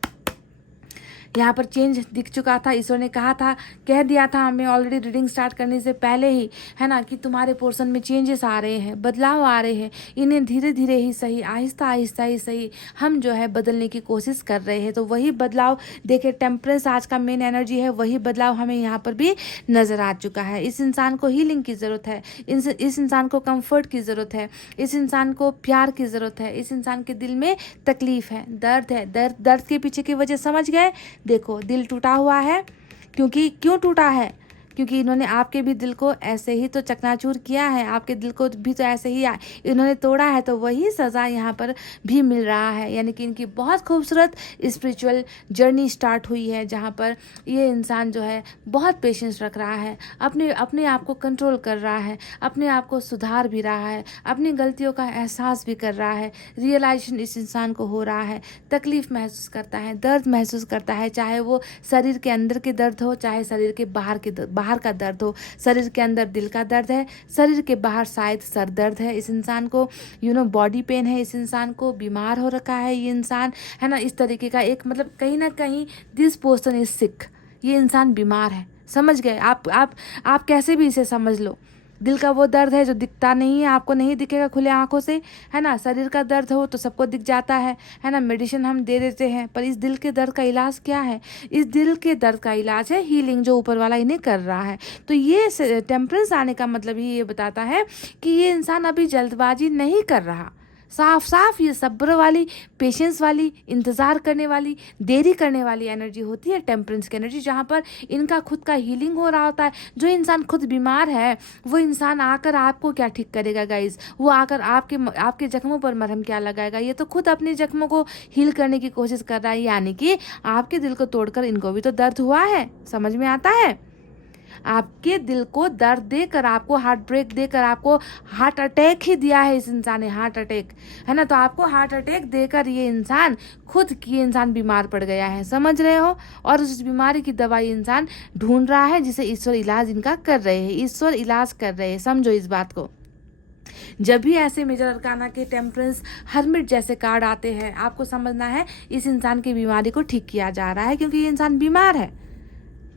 यहाँ पर चेंज दिख चुका था, ईश्वर ने कह दिया था हमें ऑलरेडी रीडिंग स्टार्ट करने से पहले ही, है ना, कि तुम्हारे पोर्शन में चेंजेस आ रहे हैं, बदलाव आ रहे हैं। इन्हें धीरे धीरे ही सही, आहिस्ता आहिस्ता ही सही हम जो है बदलने की कोशिश कर रहे हैं। तो वही बदलाव देखिए, टेम्परेंस आज का मेन एनर्जी है, वही बदलाव हमें यहाँ पर भी नज़र आ चुका है। इस इंसान को हीलिंग की ज़रूरत है, इस इंसान को कम्फर्ट की ज़रूरत है, इस इंसान को प्यार की ज़रूरत है, इस इंसान के दिल में तकलीफ़ है, दर्द है। दर्द के पीछे की वजह समझ गए। देखो, दिल टूटा हुआ है, क्यों टूटा है, क्योंकि इन्होंने आपके भी दिल को ऐसे ही तो चकनाचूर किया है, आपके दिल को भी तो ऐसे ही इन्होंने तोड़ा है। तो वही सज़ा यहाँ पर भी मिल रहा है, यानी कि इनकी बहुत खूबसूरत स्पिरिचुअल जर्नी स्टार्ट हुई है, जहाँ पर ये इंसान जो है बहुत पेशेंस रख रहा है, अपने आप को कंट्रोल कर रहा है, अपने आप को सुधार भी रहा है, अपनी गलतियों का एहसास भी कर रहा है, रियलाइजेशन इस इंसान को हो रहा है, तकलीफ़ महसूस करता है, दर्द महसूस करता है, चाहे वो शरीर के अंदर के दर्द हो, चाहे शरीर के बाहर का दर्द हो। शरीर के अंदर दिल का दर्द है, शरीर के बाहर शायद सर दर्द है, इस इंसान को बॉडी पेन है, इस इंसान को बीमार हो रखा है ये इंसान, है ना, इस तरीके का एक, मतलब कहीं ना कहीं दिस पर्सन इज सिक, ये इंसान बीमार है। समझ गए आप कैसे भी इसे समझ लो। दिल का वो दर्द है जो दिखता नहीं है, आपको नहीं दिखेगा खुले आंखों से, है ना। शरीर का दर्द हो तो सबको दिख जाता है ना, मेडिसिन हम दे देते हैं। पर इस दिल के दर्द का इलाज क्या है? इस दिल के दर्द का इलाज है हीलिंग, जो ऊपर वाला इन्हें कर रहा है। तो ये टेम्परेंस आने का मतलब ही ये बताता है कि ये इंसान अभी जल्दबाजी नहीं कर रहा, साफ साफ ये सब्र वाली, पेशेंस वाली, इंतज़ार करने वाली, देरी करने वाली एनर्जी होती है टेम्परेंस की एनर्जी, जहाँ पर इनका खुद का हीलिंग हो रहा होता है। जो इंसान खुद बीमार है वो इंसान आकर आपको क्या ठीक करेगा गाइज? वो आकर आपके जख्मों पर मरहम क्या लगाएगा? ये तो खुद अपने जख्मों को हील करने की कोशिश कर रहा है, यानी कि आपके दिल को तोड़कर इनको भी तो दर्द हुआ है। समझ में आता है? आपके दिल को दर्द देकर, आपको हार्ट ब्रेक देकर, आपको हार्ट अटैक ही दिया है इस इंसान ने, हार्ट अटैक, है ना। तो आपको हार्ट अटैक देकर ये इंसान बीमार पड़ गया है, समझ रहे हो। और उस बीमारी की दवाई इंसान ढूंढ रहा है, जिसे ईश्वर इलाज इनका कर रहे हैं, ईश्वर इलाज कर रहे हैं। समझो इस बात को। जब भी ऐसे मेजर अरकाना के टेम्परेंस, हर्मिट जैसे कार्ड आते हैं, आपको समझना है इस इंसान की बीमारी को ठीक किया जा रहा है, क्योंकि ये इंसान बीमार है।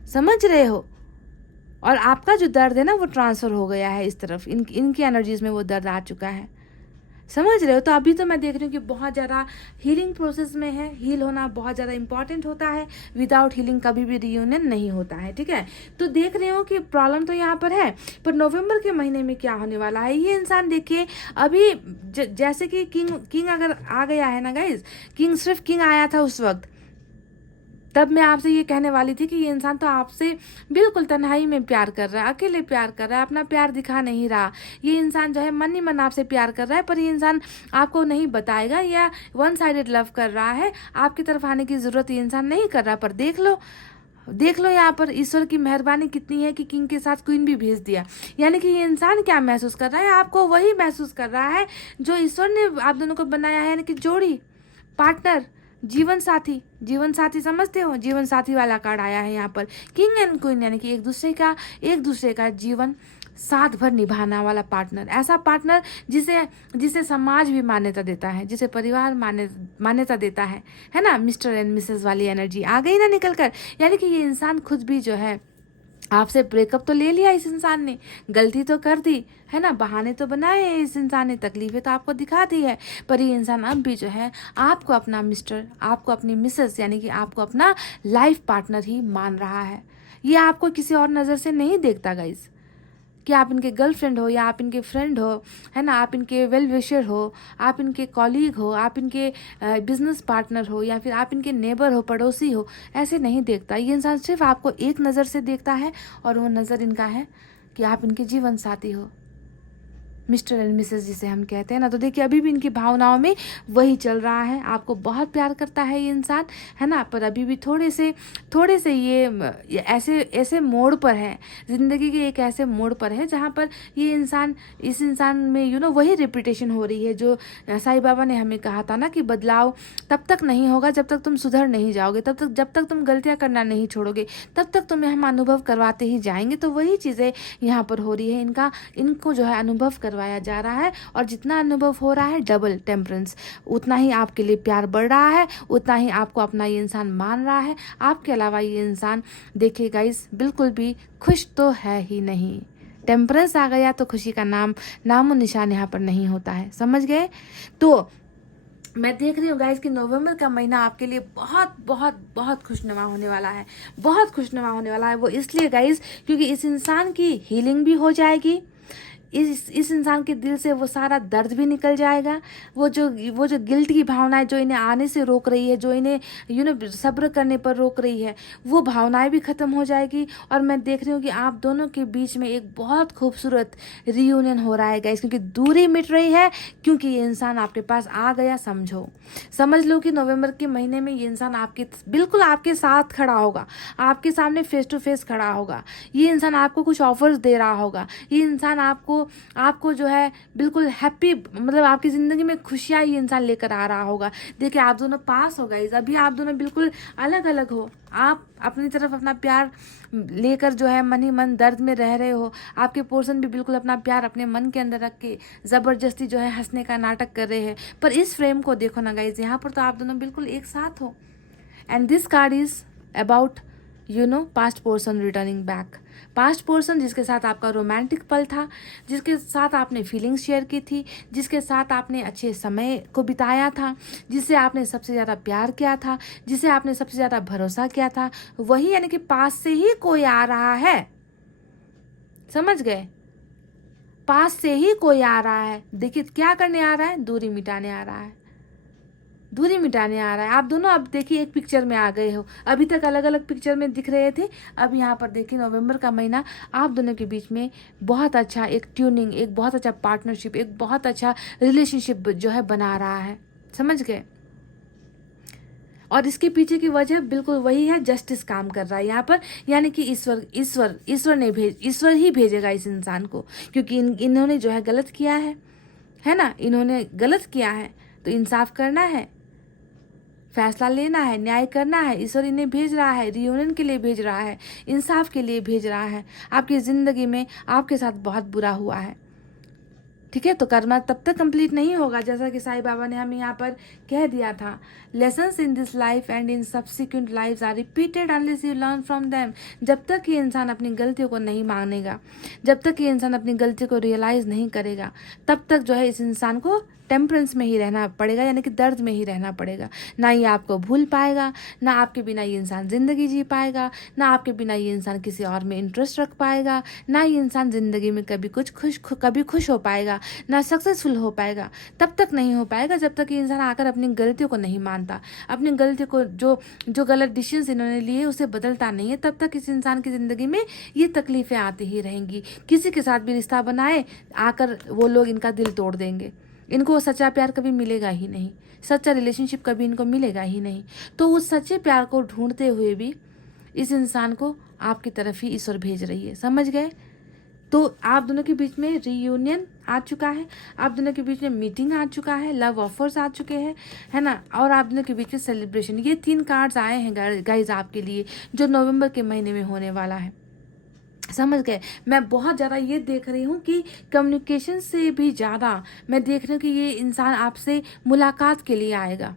समझ रहे हो? और आपका जो दर्द है ना, वो ट्रांसफ़र हो गया है इस तरफ, इनकी एनर्जीज में वो दर्द आ चुका है। समझ रहे हो? तो अभी तो मैं देख रही हूँ कि बहुत ज़्यादा हीलिंग प्रोसेस में है, हील होना बहुत ज़्यादा इंपॉर्टेंट होता है। विदाउट हीलिंग कभी भी रियूनियन नहीं होता है, ठीक है। तो देख रही हूँ कि प्रॉब्लम तो यहाँ पर है, पर नवंबर के महीने में क्या होने वाला है, ये इंसान देखिए अभी जैसे कि किंग अगर आ गया है ना गाइज, सिर्फ किंग आया था उस वक्त, तब मैं आपसे ये कहने वाली थी कि ये इंसान तो आपसे बिल्कुल तन्हाई में प्यार कर रहा है, अकेले प्यार कर रहा है, अपना प्यार दिखा नहीं रहा। ये इंसान जो है मन ही मन आपसे प्यार कर रहा है, पर ये इंसान आपको नहीं बताएगा, या वन साइडेड लव कर रहा है, आपकी तरफ आने की ज़रूरत ये इंसान नहीं कर रहा। पर देख लो यहाँ पर ईश्वर की मेहरबानी कितनी है कि किंग के साथ क्वीन भी भेज दिया। यानी कि ये इंसान क्या महसूस कर रहा है, आपको वही महसूस कर रहा है जो ईश्वर ने आप दोनों को बनाया है, यानी कि जोड़ी, पार्टनर, जीवन साथी समझते हो, जीवन साथी वाला कार्ड आया है यहाँ पर। किंग एंड क्वीन यानी कि एक दूसरे का जीवन साथ भर निभाने वाला पार्टनर, ऐसा पार्टनर जिसे जिसे समाज भी मान्यता देता है, जिसे परिवार मान्यता देता है ना। मिस्टर एंड मिसेस वाली एनर्जी आ गई ना निकल कर। यानी कि ये इंसान खुद भी जो है, आपसे ब्रेकअप तो ले लिया इस इंसान ने, गलती तो कर दी है ना, बहाने तो बनाए हैं इस इंसान ने, तकलीफें तो आपको दिखा दी है, पर ये इंसान अब भी जो है आपको अपना आपको अपनी मिसेस यानी कि आपको अपना लाइफ पार्टनर ही मान रहा है। ये आपको किसी और नज़र से नहीं देखता गाइज, कि आप इनके गर्लफ्रेंड हो या आप इनके फ्रेंड हो, है ना, आप इनके वेल विशर हो, आप इनके कॉलीग हो, आप इनके बिजनेस पार्टनर हो, या फिर आप इनके नेबर हो, पड़ोसी हो, ऐसे नहीं देखता। ये इंसान सिर्फ आपको एक नज़र से देखता है, और वो नज़र इनका है कि आप इनके जीवन साथी हो, मिस्टर एंड मिसेस जिसे हम कहते हैं ना। तो देखिए अभी भी इनकी भावनाओं में वही चल रहा है, आपको बहुत प्यार करता है ये इंसान, है ना, पर अभी भी थोड़े से ये ऐसे मोड़ पर है, ज़िंदगी के एक ऐसे मोड़ पर है जहाँ पर ये इंसान, इस इंसान में वही रिपीटेशन हो रही है जो साईं बाबा ने हमें कहा था ना कि बदलाव तब तक नहीं होगा जब तक तुम सुधर नहीं जाओगे, जब तक तुम गलतियाँ करना नहीं छोड़ोगे, तब तक तुम्हें हम अनुभव करवाते ही जाएंगे। तो वही चीज़ें यहाँ पर हो रही है, इनको जो है अनुभव करवाया जा रहा है, और जितना अनुभव हो रहा है डबल टेम्परेंस, उतना ही आपके लिए प्यार बढ़ रहा है, उतना ही आपको अपना ये इंसान मान रहा है। आपके अलावा ये इंसान देखिए गाइस बिल्कुल भी खुश तो है ही नहीं। टेम्परेंस आ गया तो खुशी का नामो निशान यहाँ पर नहीं होता है, समझ गए। तो मैं देख रही हूँ गाइस कि नवंबर का महीना आपके लिए बहुत बहुत बहुत खुशनुमा होने वाला है, बहुत खुशनुमा होने वाला है। वो इसलिए गाइस क्योंकि इस इंसान की हीलिंग भी हो जाएगी, इस इंसान के दिल से वो सारा दर्द भी निकल जाएगा, वो जो गिल्ट की भावना है जो इन्हें आने से रोक रही है, जो इन्हें सब्र करने पर रोक रही है, वो भावनाएं भी ख़त्म हो जाएगी। और मैं देख रही हूँ कि आप दोनों के बीच में एक बहुत खूबसूरत रियूनियन हो रहा है गाइस, क्योंकि दूरी मिट रही है, क्योंकि ये इंसान आपके पास आ गया। समझ लो कि नवंबर के महीने में ये इंसान बिल्कुल आपके साथ खड़ा होगा, आपके सामने फेस टू फेस खड़ा होगा। ये इंसान आपको कुछ ऑफर्स दे रहा होगा, ये इंसान आपको जो है बिल्कुल हैप्पी, मतलब आपकी ज़िंदगी में खुशियाँ ये इंसान लेकर आ रहा होगा। देखिए आप दोनों पास हो गाइस, अभी आप दोनों बिल्कुल अलग अलग हो, आप अपनी तरफ अपना प्यार लेकर जो है मन ही मन दर्द में रह रहे हो, आपके पोर्शन भी बिल्कुल अपना प्यार अपने मन के अंदर रख के ज़बरदस्ती जो है हंसने का नाटक कर रहे हैं। पर इस फ्रेम को देखो ना गाइस, यहाँ पर तो आप दोनों बिल्कुल एक साथ हो। And this card is about past person returning back. Past person जिसके साथ आपका रोमांटिक पल था, जिसके साथ आपने फीलिंग्स शेयर की थी, जिसके साथ आपने अच्छे समय को बिताया था, जिससे आपने सबसे ज़्यादा प्यार किया था, जिसे आपने सबसे ज़्यादा भरोसा किया था, वही यानी कि पास से ही कोई आ रहा है, समझ गए, पास से ही कोई आ रहा है। देखिए क्या करने आ रहा है, दूरी मिटाने आ रहा है, दूरी मिटाने आ रहा है। आप दोनों अब देखिए एक पिक्चर में आ गए हो, अभी तक अलग अलग पिक्चर में दिख रहे थे, अब यहाँ पर देखिए नवंबर का महीना आप दोनों के बीच में बहुत अच्छा एक ट्यूनिंग, एक बहुत अच्छा पार्टनरशिप, एक बहुत अच्छा रिलेशनशिप जो है बना रहा है, समझ गए। और इसके पीछे की वजह बिल्कुल वही है, जस्टिस काम कर रहा है यहाँ पर, यानी कि ईश्वर ही भेजेगा इस इंसान को, क्योंकि इन्होंने जो है गलत किया है ना, इन्होंने गलत किया है, तो इंसाफ करना है, फैसला लेना है, न्याय करना है। ईश्वर इन्हें भेज रहा है, रियूनियन के लिए भेज रहा है, इंसाफ के लिए भेज रहा है। आपकी ज़िंदगी में आपके साथ बहुत बुरा हुआ है, ठीक है, तो कर्मा तब तक कंप्लीट नहीं होगा, जैसा कि साईं बाबा ने हमें यहाँ पर कह दिया था, lessons in this life and in subsequent lives are repeated unless you learn from them. जब तक ये इंसान अपनी गलतियों को नहीं मानेगा, जब तक ये इंसान अपनी गलती को रियलाइज़ नहीं करेगा, तब तक जो है इस इंसान को टेम्परेंस में ही रहना पड़ेगा, यानी कि दर्द में ही रहना पड़ेगा। ना ये आपको भूल पाएगा, ना आपके बिना ये इंसान ज़िंदगी जी पाएगा, ना आपके बिना ये इंसान किसी और में इंटरेस्ट रख पाएगा, ना ये इंसान ज़िंदगी में कभी खुश हो पाएगा, ना सक्सेसफुल हो पाएगा। तब तक नहीं हो पाएगा जब तक ये इंसान आकर अपनी गलतियों को नहीं मानता, अपनी गलती को जो गलत डिसीजंस इन्होंने लिए उसे बदलता नहीं है, तब तक इस इंसान की ज़िंदगी में ये तकलीफ़ें आती ही रहेंगी। किसी के साथ भी रिश्ता बनाए आकर वो लोग इनका दिल तोड़ देंगे, इनको सच्चा प्यार कभी मिलेगा ही नहीं, सच्चा रिलेशनशिप कभी इनको मिलेगा ही नहीं। तो उस सच्चे प्यार को ढूंढते हुए भी इस इंसान को आपकी तरफ ही ईश्वर भेज रही है, समझ गए। तो आप दोनों के बीच में रीयूनियन आ चुका है, आप दोनों के बीच में मीटिंग आ चुका है, लव ऑफर्स आ चुके हैं, है ना, और आप दोनों के बीच में सेलिब्रेशन। ये 3 कार्ड्स आए हैं गाइज आपके लिए, जो नवंबर के महीने में होने वाला है। समझ गए। मैं बहुत ज़्यादा ये देख रही हूँ कि कम्युनिकेशन से भी ज़्यादा मैं देख रही हूँ कि ये इंसान आपसे मुलाकात के लिए आएगा,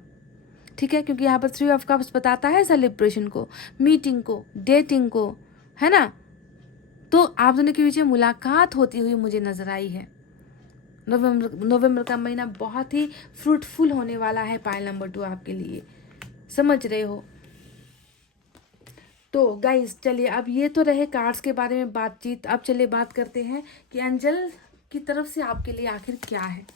ठीक है, क्योंकि यहाँ पर 3 ऑफ कप्स बताता है सेलिब्रेशन को, मीटिंग को, डेटिंग को, है ना। तो आप दोनों के बीच में मुलाकात होती हुई मुझे नजर आई है। नवंबर का महीना बहुत ही फ्रूटफुल होने वाला है पाइल नंबर 2 आपके लिए, समझ रहे हो। तो गाइस चलिए, अब ये तो रहे कार्ड्स के बारे में बातचीत। अब चलिए बात करते हैं कि एंजल की तरफ से आपके लिए आखिर क्या है।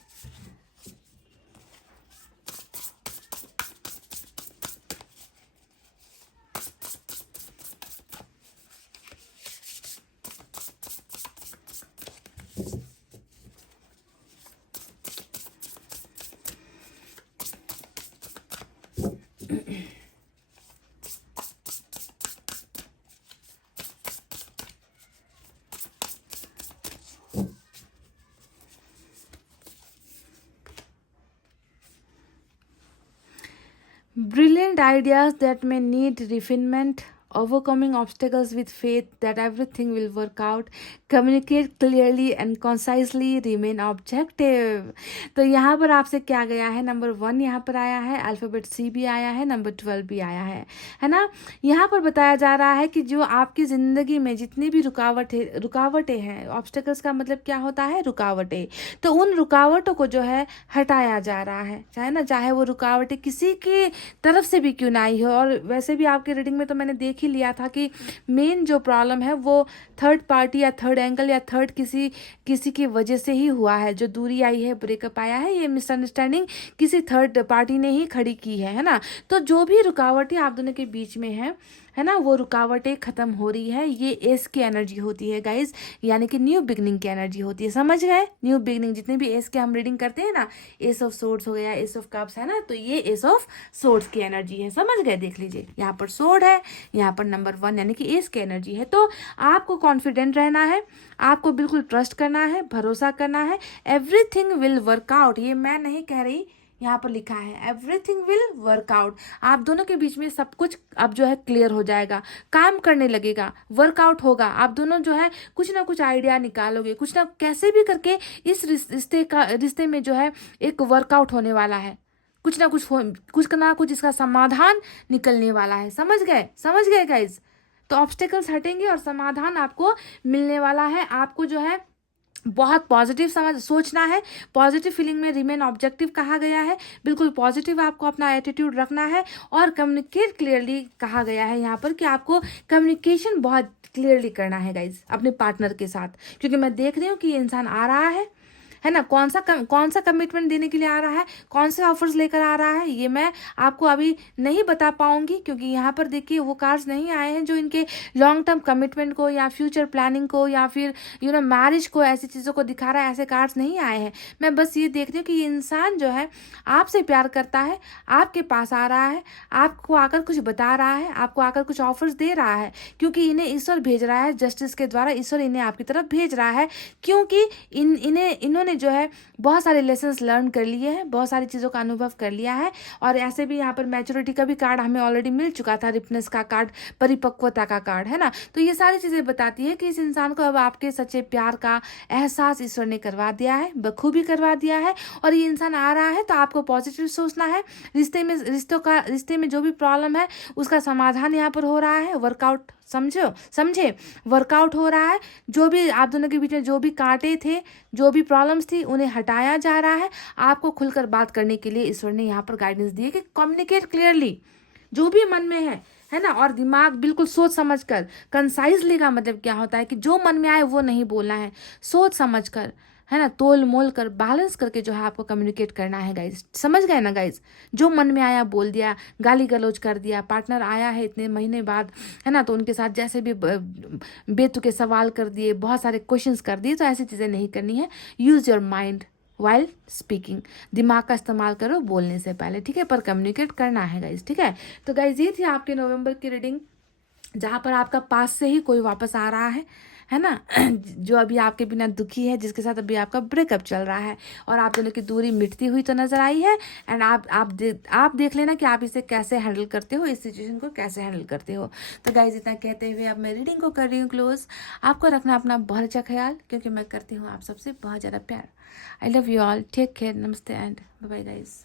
Brilliant ideas that may need refinement, overcoming obstacles with faith that everything will work out, communicate clearly and concisely, remain objective। तो यहाँ पर आपसे क्या गया है, नंबर 1 यहाँ पर आया है, अल्फ़ाबेट C भी आया है, नंबर 12 भी आया है ना। यहाँ पर बताया जा रहा है कि जो आपकी ज़िंदगी में जितनी भी रुकावटें हैं, ऑब्स्टेकल्स का मतलब क्या होता है, रुकावटें, तो उन रुकावटों को जो है हटाया जा रहा है, चाहे वो रुकावटें किसी की तरफ से भी क्यों ना आई हो। और वैसे भी आपके रीडिंग में तो मैंने देख ही लिया था कि मेन जो प्रॉब्लम है वो थर्ड पार्टी या थर्ड एंगल या थर्ड किसी की वजह से ही हुआ है। जो दूरी आई है, ब्रेकअप आया है, ये मिसअंडरस्टैंडिंग किसी थर्ड पार्टी ने ही खड़ी की है ना। तो जो भी रुकावटें आप दोनों के बीच में है ना, वो रुकावटें खत्म हो रही है। ये एस की एनर्जी होती है गाइज, यानी कि न्यू बिगनिंग की एनर्जी होती है, समझ गए। न्यू बिगनिंग, जितने भी एस के हम रीडिंग करते हैं ना, एस ऑफ सोर्ड्स हो गया, एस ऑफ कप्स है ना, तो ये एस ऑफ सोर्ड्स की एनर्जी है, समझ गए। देख लीजिए, यहाँ पर सोर्ड है, यहाँ पर नंबर 1 यानी कि एस की एनर्जी है। तो आपको कॉन्फिडेंट रहना है, आपको बिल्कुल ट्रस्ट करना है, भरोसा करना है, एवरीथिंग विल वर्क आउट। ये मैं नहीं कह रही, यहाँ पर लिखा है एवरीथिंग विल वर्क आउट। आप दोनों के बीच में सब कुछ अब जो है क्लियर हो जाएगा, काम करने लगेगा, वर्कआउट होगा। आप दोनों जो है कुछ ना कुछ आइडिया निकालोगे, कुछ ना कैसे भी करके इस रिश्ते में जो है एक वर्कआउट होने वाला है। कुछ ना कुछ इसका समाधान निकलने वाला है, समझ गए गाइज। तो ऑब्स्टेकल्स हटेंगे और समाधान आपको मिलने वाला है। आपको जो है बहुत पॉजिटिव सोचना है, पॉजिटिव फीलिंग में रिमेन ऑब्जेक्टिव कहा गया है, बिल्कुल पॉजिटिव आपको अपना एटीट्यूड रखना है। और कम्युनिकेट क्लियरली कहा गया है यहाँ पर कि आपको कम्युनिकेशन बहुत क्लियरली करना है गाइज अपने पार्टनर के साथ, क्योंकि मैं देख रही हूँ कि ये इंसान आ रहा है ना। कौन सा कमिटमेंट देने के लिए आ रहा है, कौन से ऑफर्स लेकर आ रहा है, ये मैं आपको अभी नहीं बता पाऊंगी, क्योंकि यहाँ पर देखिए वो कार्ड्स नहीं आए हैं जो इनके लॉन्ग टर्म कमिटमेंट को या फ्यूचर प्लानिंग को या फिर मैरिज को, ऐसी चीज़ों को दिखा रहा है। ऐसे कार्ड्स नहीं आए हैं। मैं बस ये देख रही हूँ कि ये इंसान जो है आपसे प्यार करता है, आपके पास आ रहा है, आपको आकर कुछ बता रहा है, आपको आकर कुछ ऑफर्स दे रहा है, क्योंकि इन्हें ईश्वर भेज रहा है, जस्टिस के द्वारा ईश्वर इन्हें आपकी तरफ भेज रहा है, क्योंकि इन्होंने जो है बहुत सारे लेसन्स लर्न कर लिए हैं, बहुत सारी चीज़ों का अनुभव कर लिया है। और ऐसे भी यहाँ पर मैच्योरिटी का भी कार्ड हमें ऑलरेडी मिल चुका था, रिपनेस का कार्ड, परिपक्वता का कार्ड, है ना। तो ये सारी चीज़ें बताती है कि इस इंसान को अब आपके सच्चे प्यार का एहसास ईश्वर ने करवा दिया है, बखूबी करवा दिया है। और ये इंसान आ रहा है तो आपको पॉजिटिव सोचना है। रिश्ते में जो भी प्रॉब्लम है उसका समाधान यहाँ पर हो रहा है, वर्कआउट समझे वर्कआउट हो रहा है। जो भी आप दोनों के बीच में जो भी कांटे थे, जो भी प्रॉब्लम्स थी, उन्हें हटाया जा रहा है। आपको खुलकर बात करने के लिए ईश्वर ने यहाँ पर गाइडेंस दी है कि कम्युनिकेट क्लियरली जो भी मन में है ना। और दिमाग बिल्कुल सोच समझ कर, कंसाइजली का मतलब क्या होता है कि जो मन में आए वो नहीं बोलना है, सोच समझ कर, है ना, तोल मोल कर, बैलेंस करके जो है आपको कम्युनिकेट करना है गाइज, समझ गए ना गाइज। जो मन में आया बोल दिया, गाली गलौज कर दिया, पार्टनर आया है इतने महीने बाद, है ना, तो उनके साथ जैसे भी बेतुके सवाल कर दिए, बहुत सारे क्वेश्चंस कर दिए, तो ऐसी चीज़ें नहीं करनी है। Use your mind while speaking, दिमाग का इस्तेमाल करो बोलने से पहले, ठीक है, पर कम्युनिकेट करना है गाइज, ठीक है। तो गाइज ये थी आपके नवंबर की रीडिंग। जहाँ पर आपका पास से ही कोई वापस आ रहा है ना, जो अभी आपके बिना दुखी है, जिसके साथ अभी आपका ब्रेकअप चल रहा है, और आप दोनों की दूरी मिटती हुई तो नजर आई है। एंड आप देख लेना कि आप इसे कैसे हैंडल करते हो, इस सिचुएशन को कैसे हैंडल करते हो। तो गाइज इतना कहते हुए अब मैं रीडिंग को कर रही हूँ क्लोज। आपको रखना अपना बहुत अच्छा ख्याल, क्योंकि मैं करती हूँ आप सबसे बहुत ज़्यादा प्यार। I love you all, take care, नमस्ते एंड बाय बाय गाइज।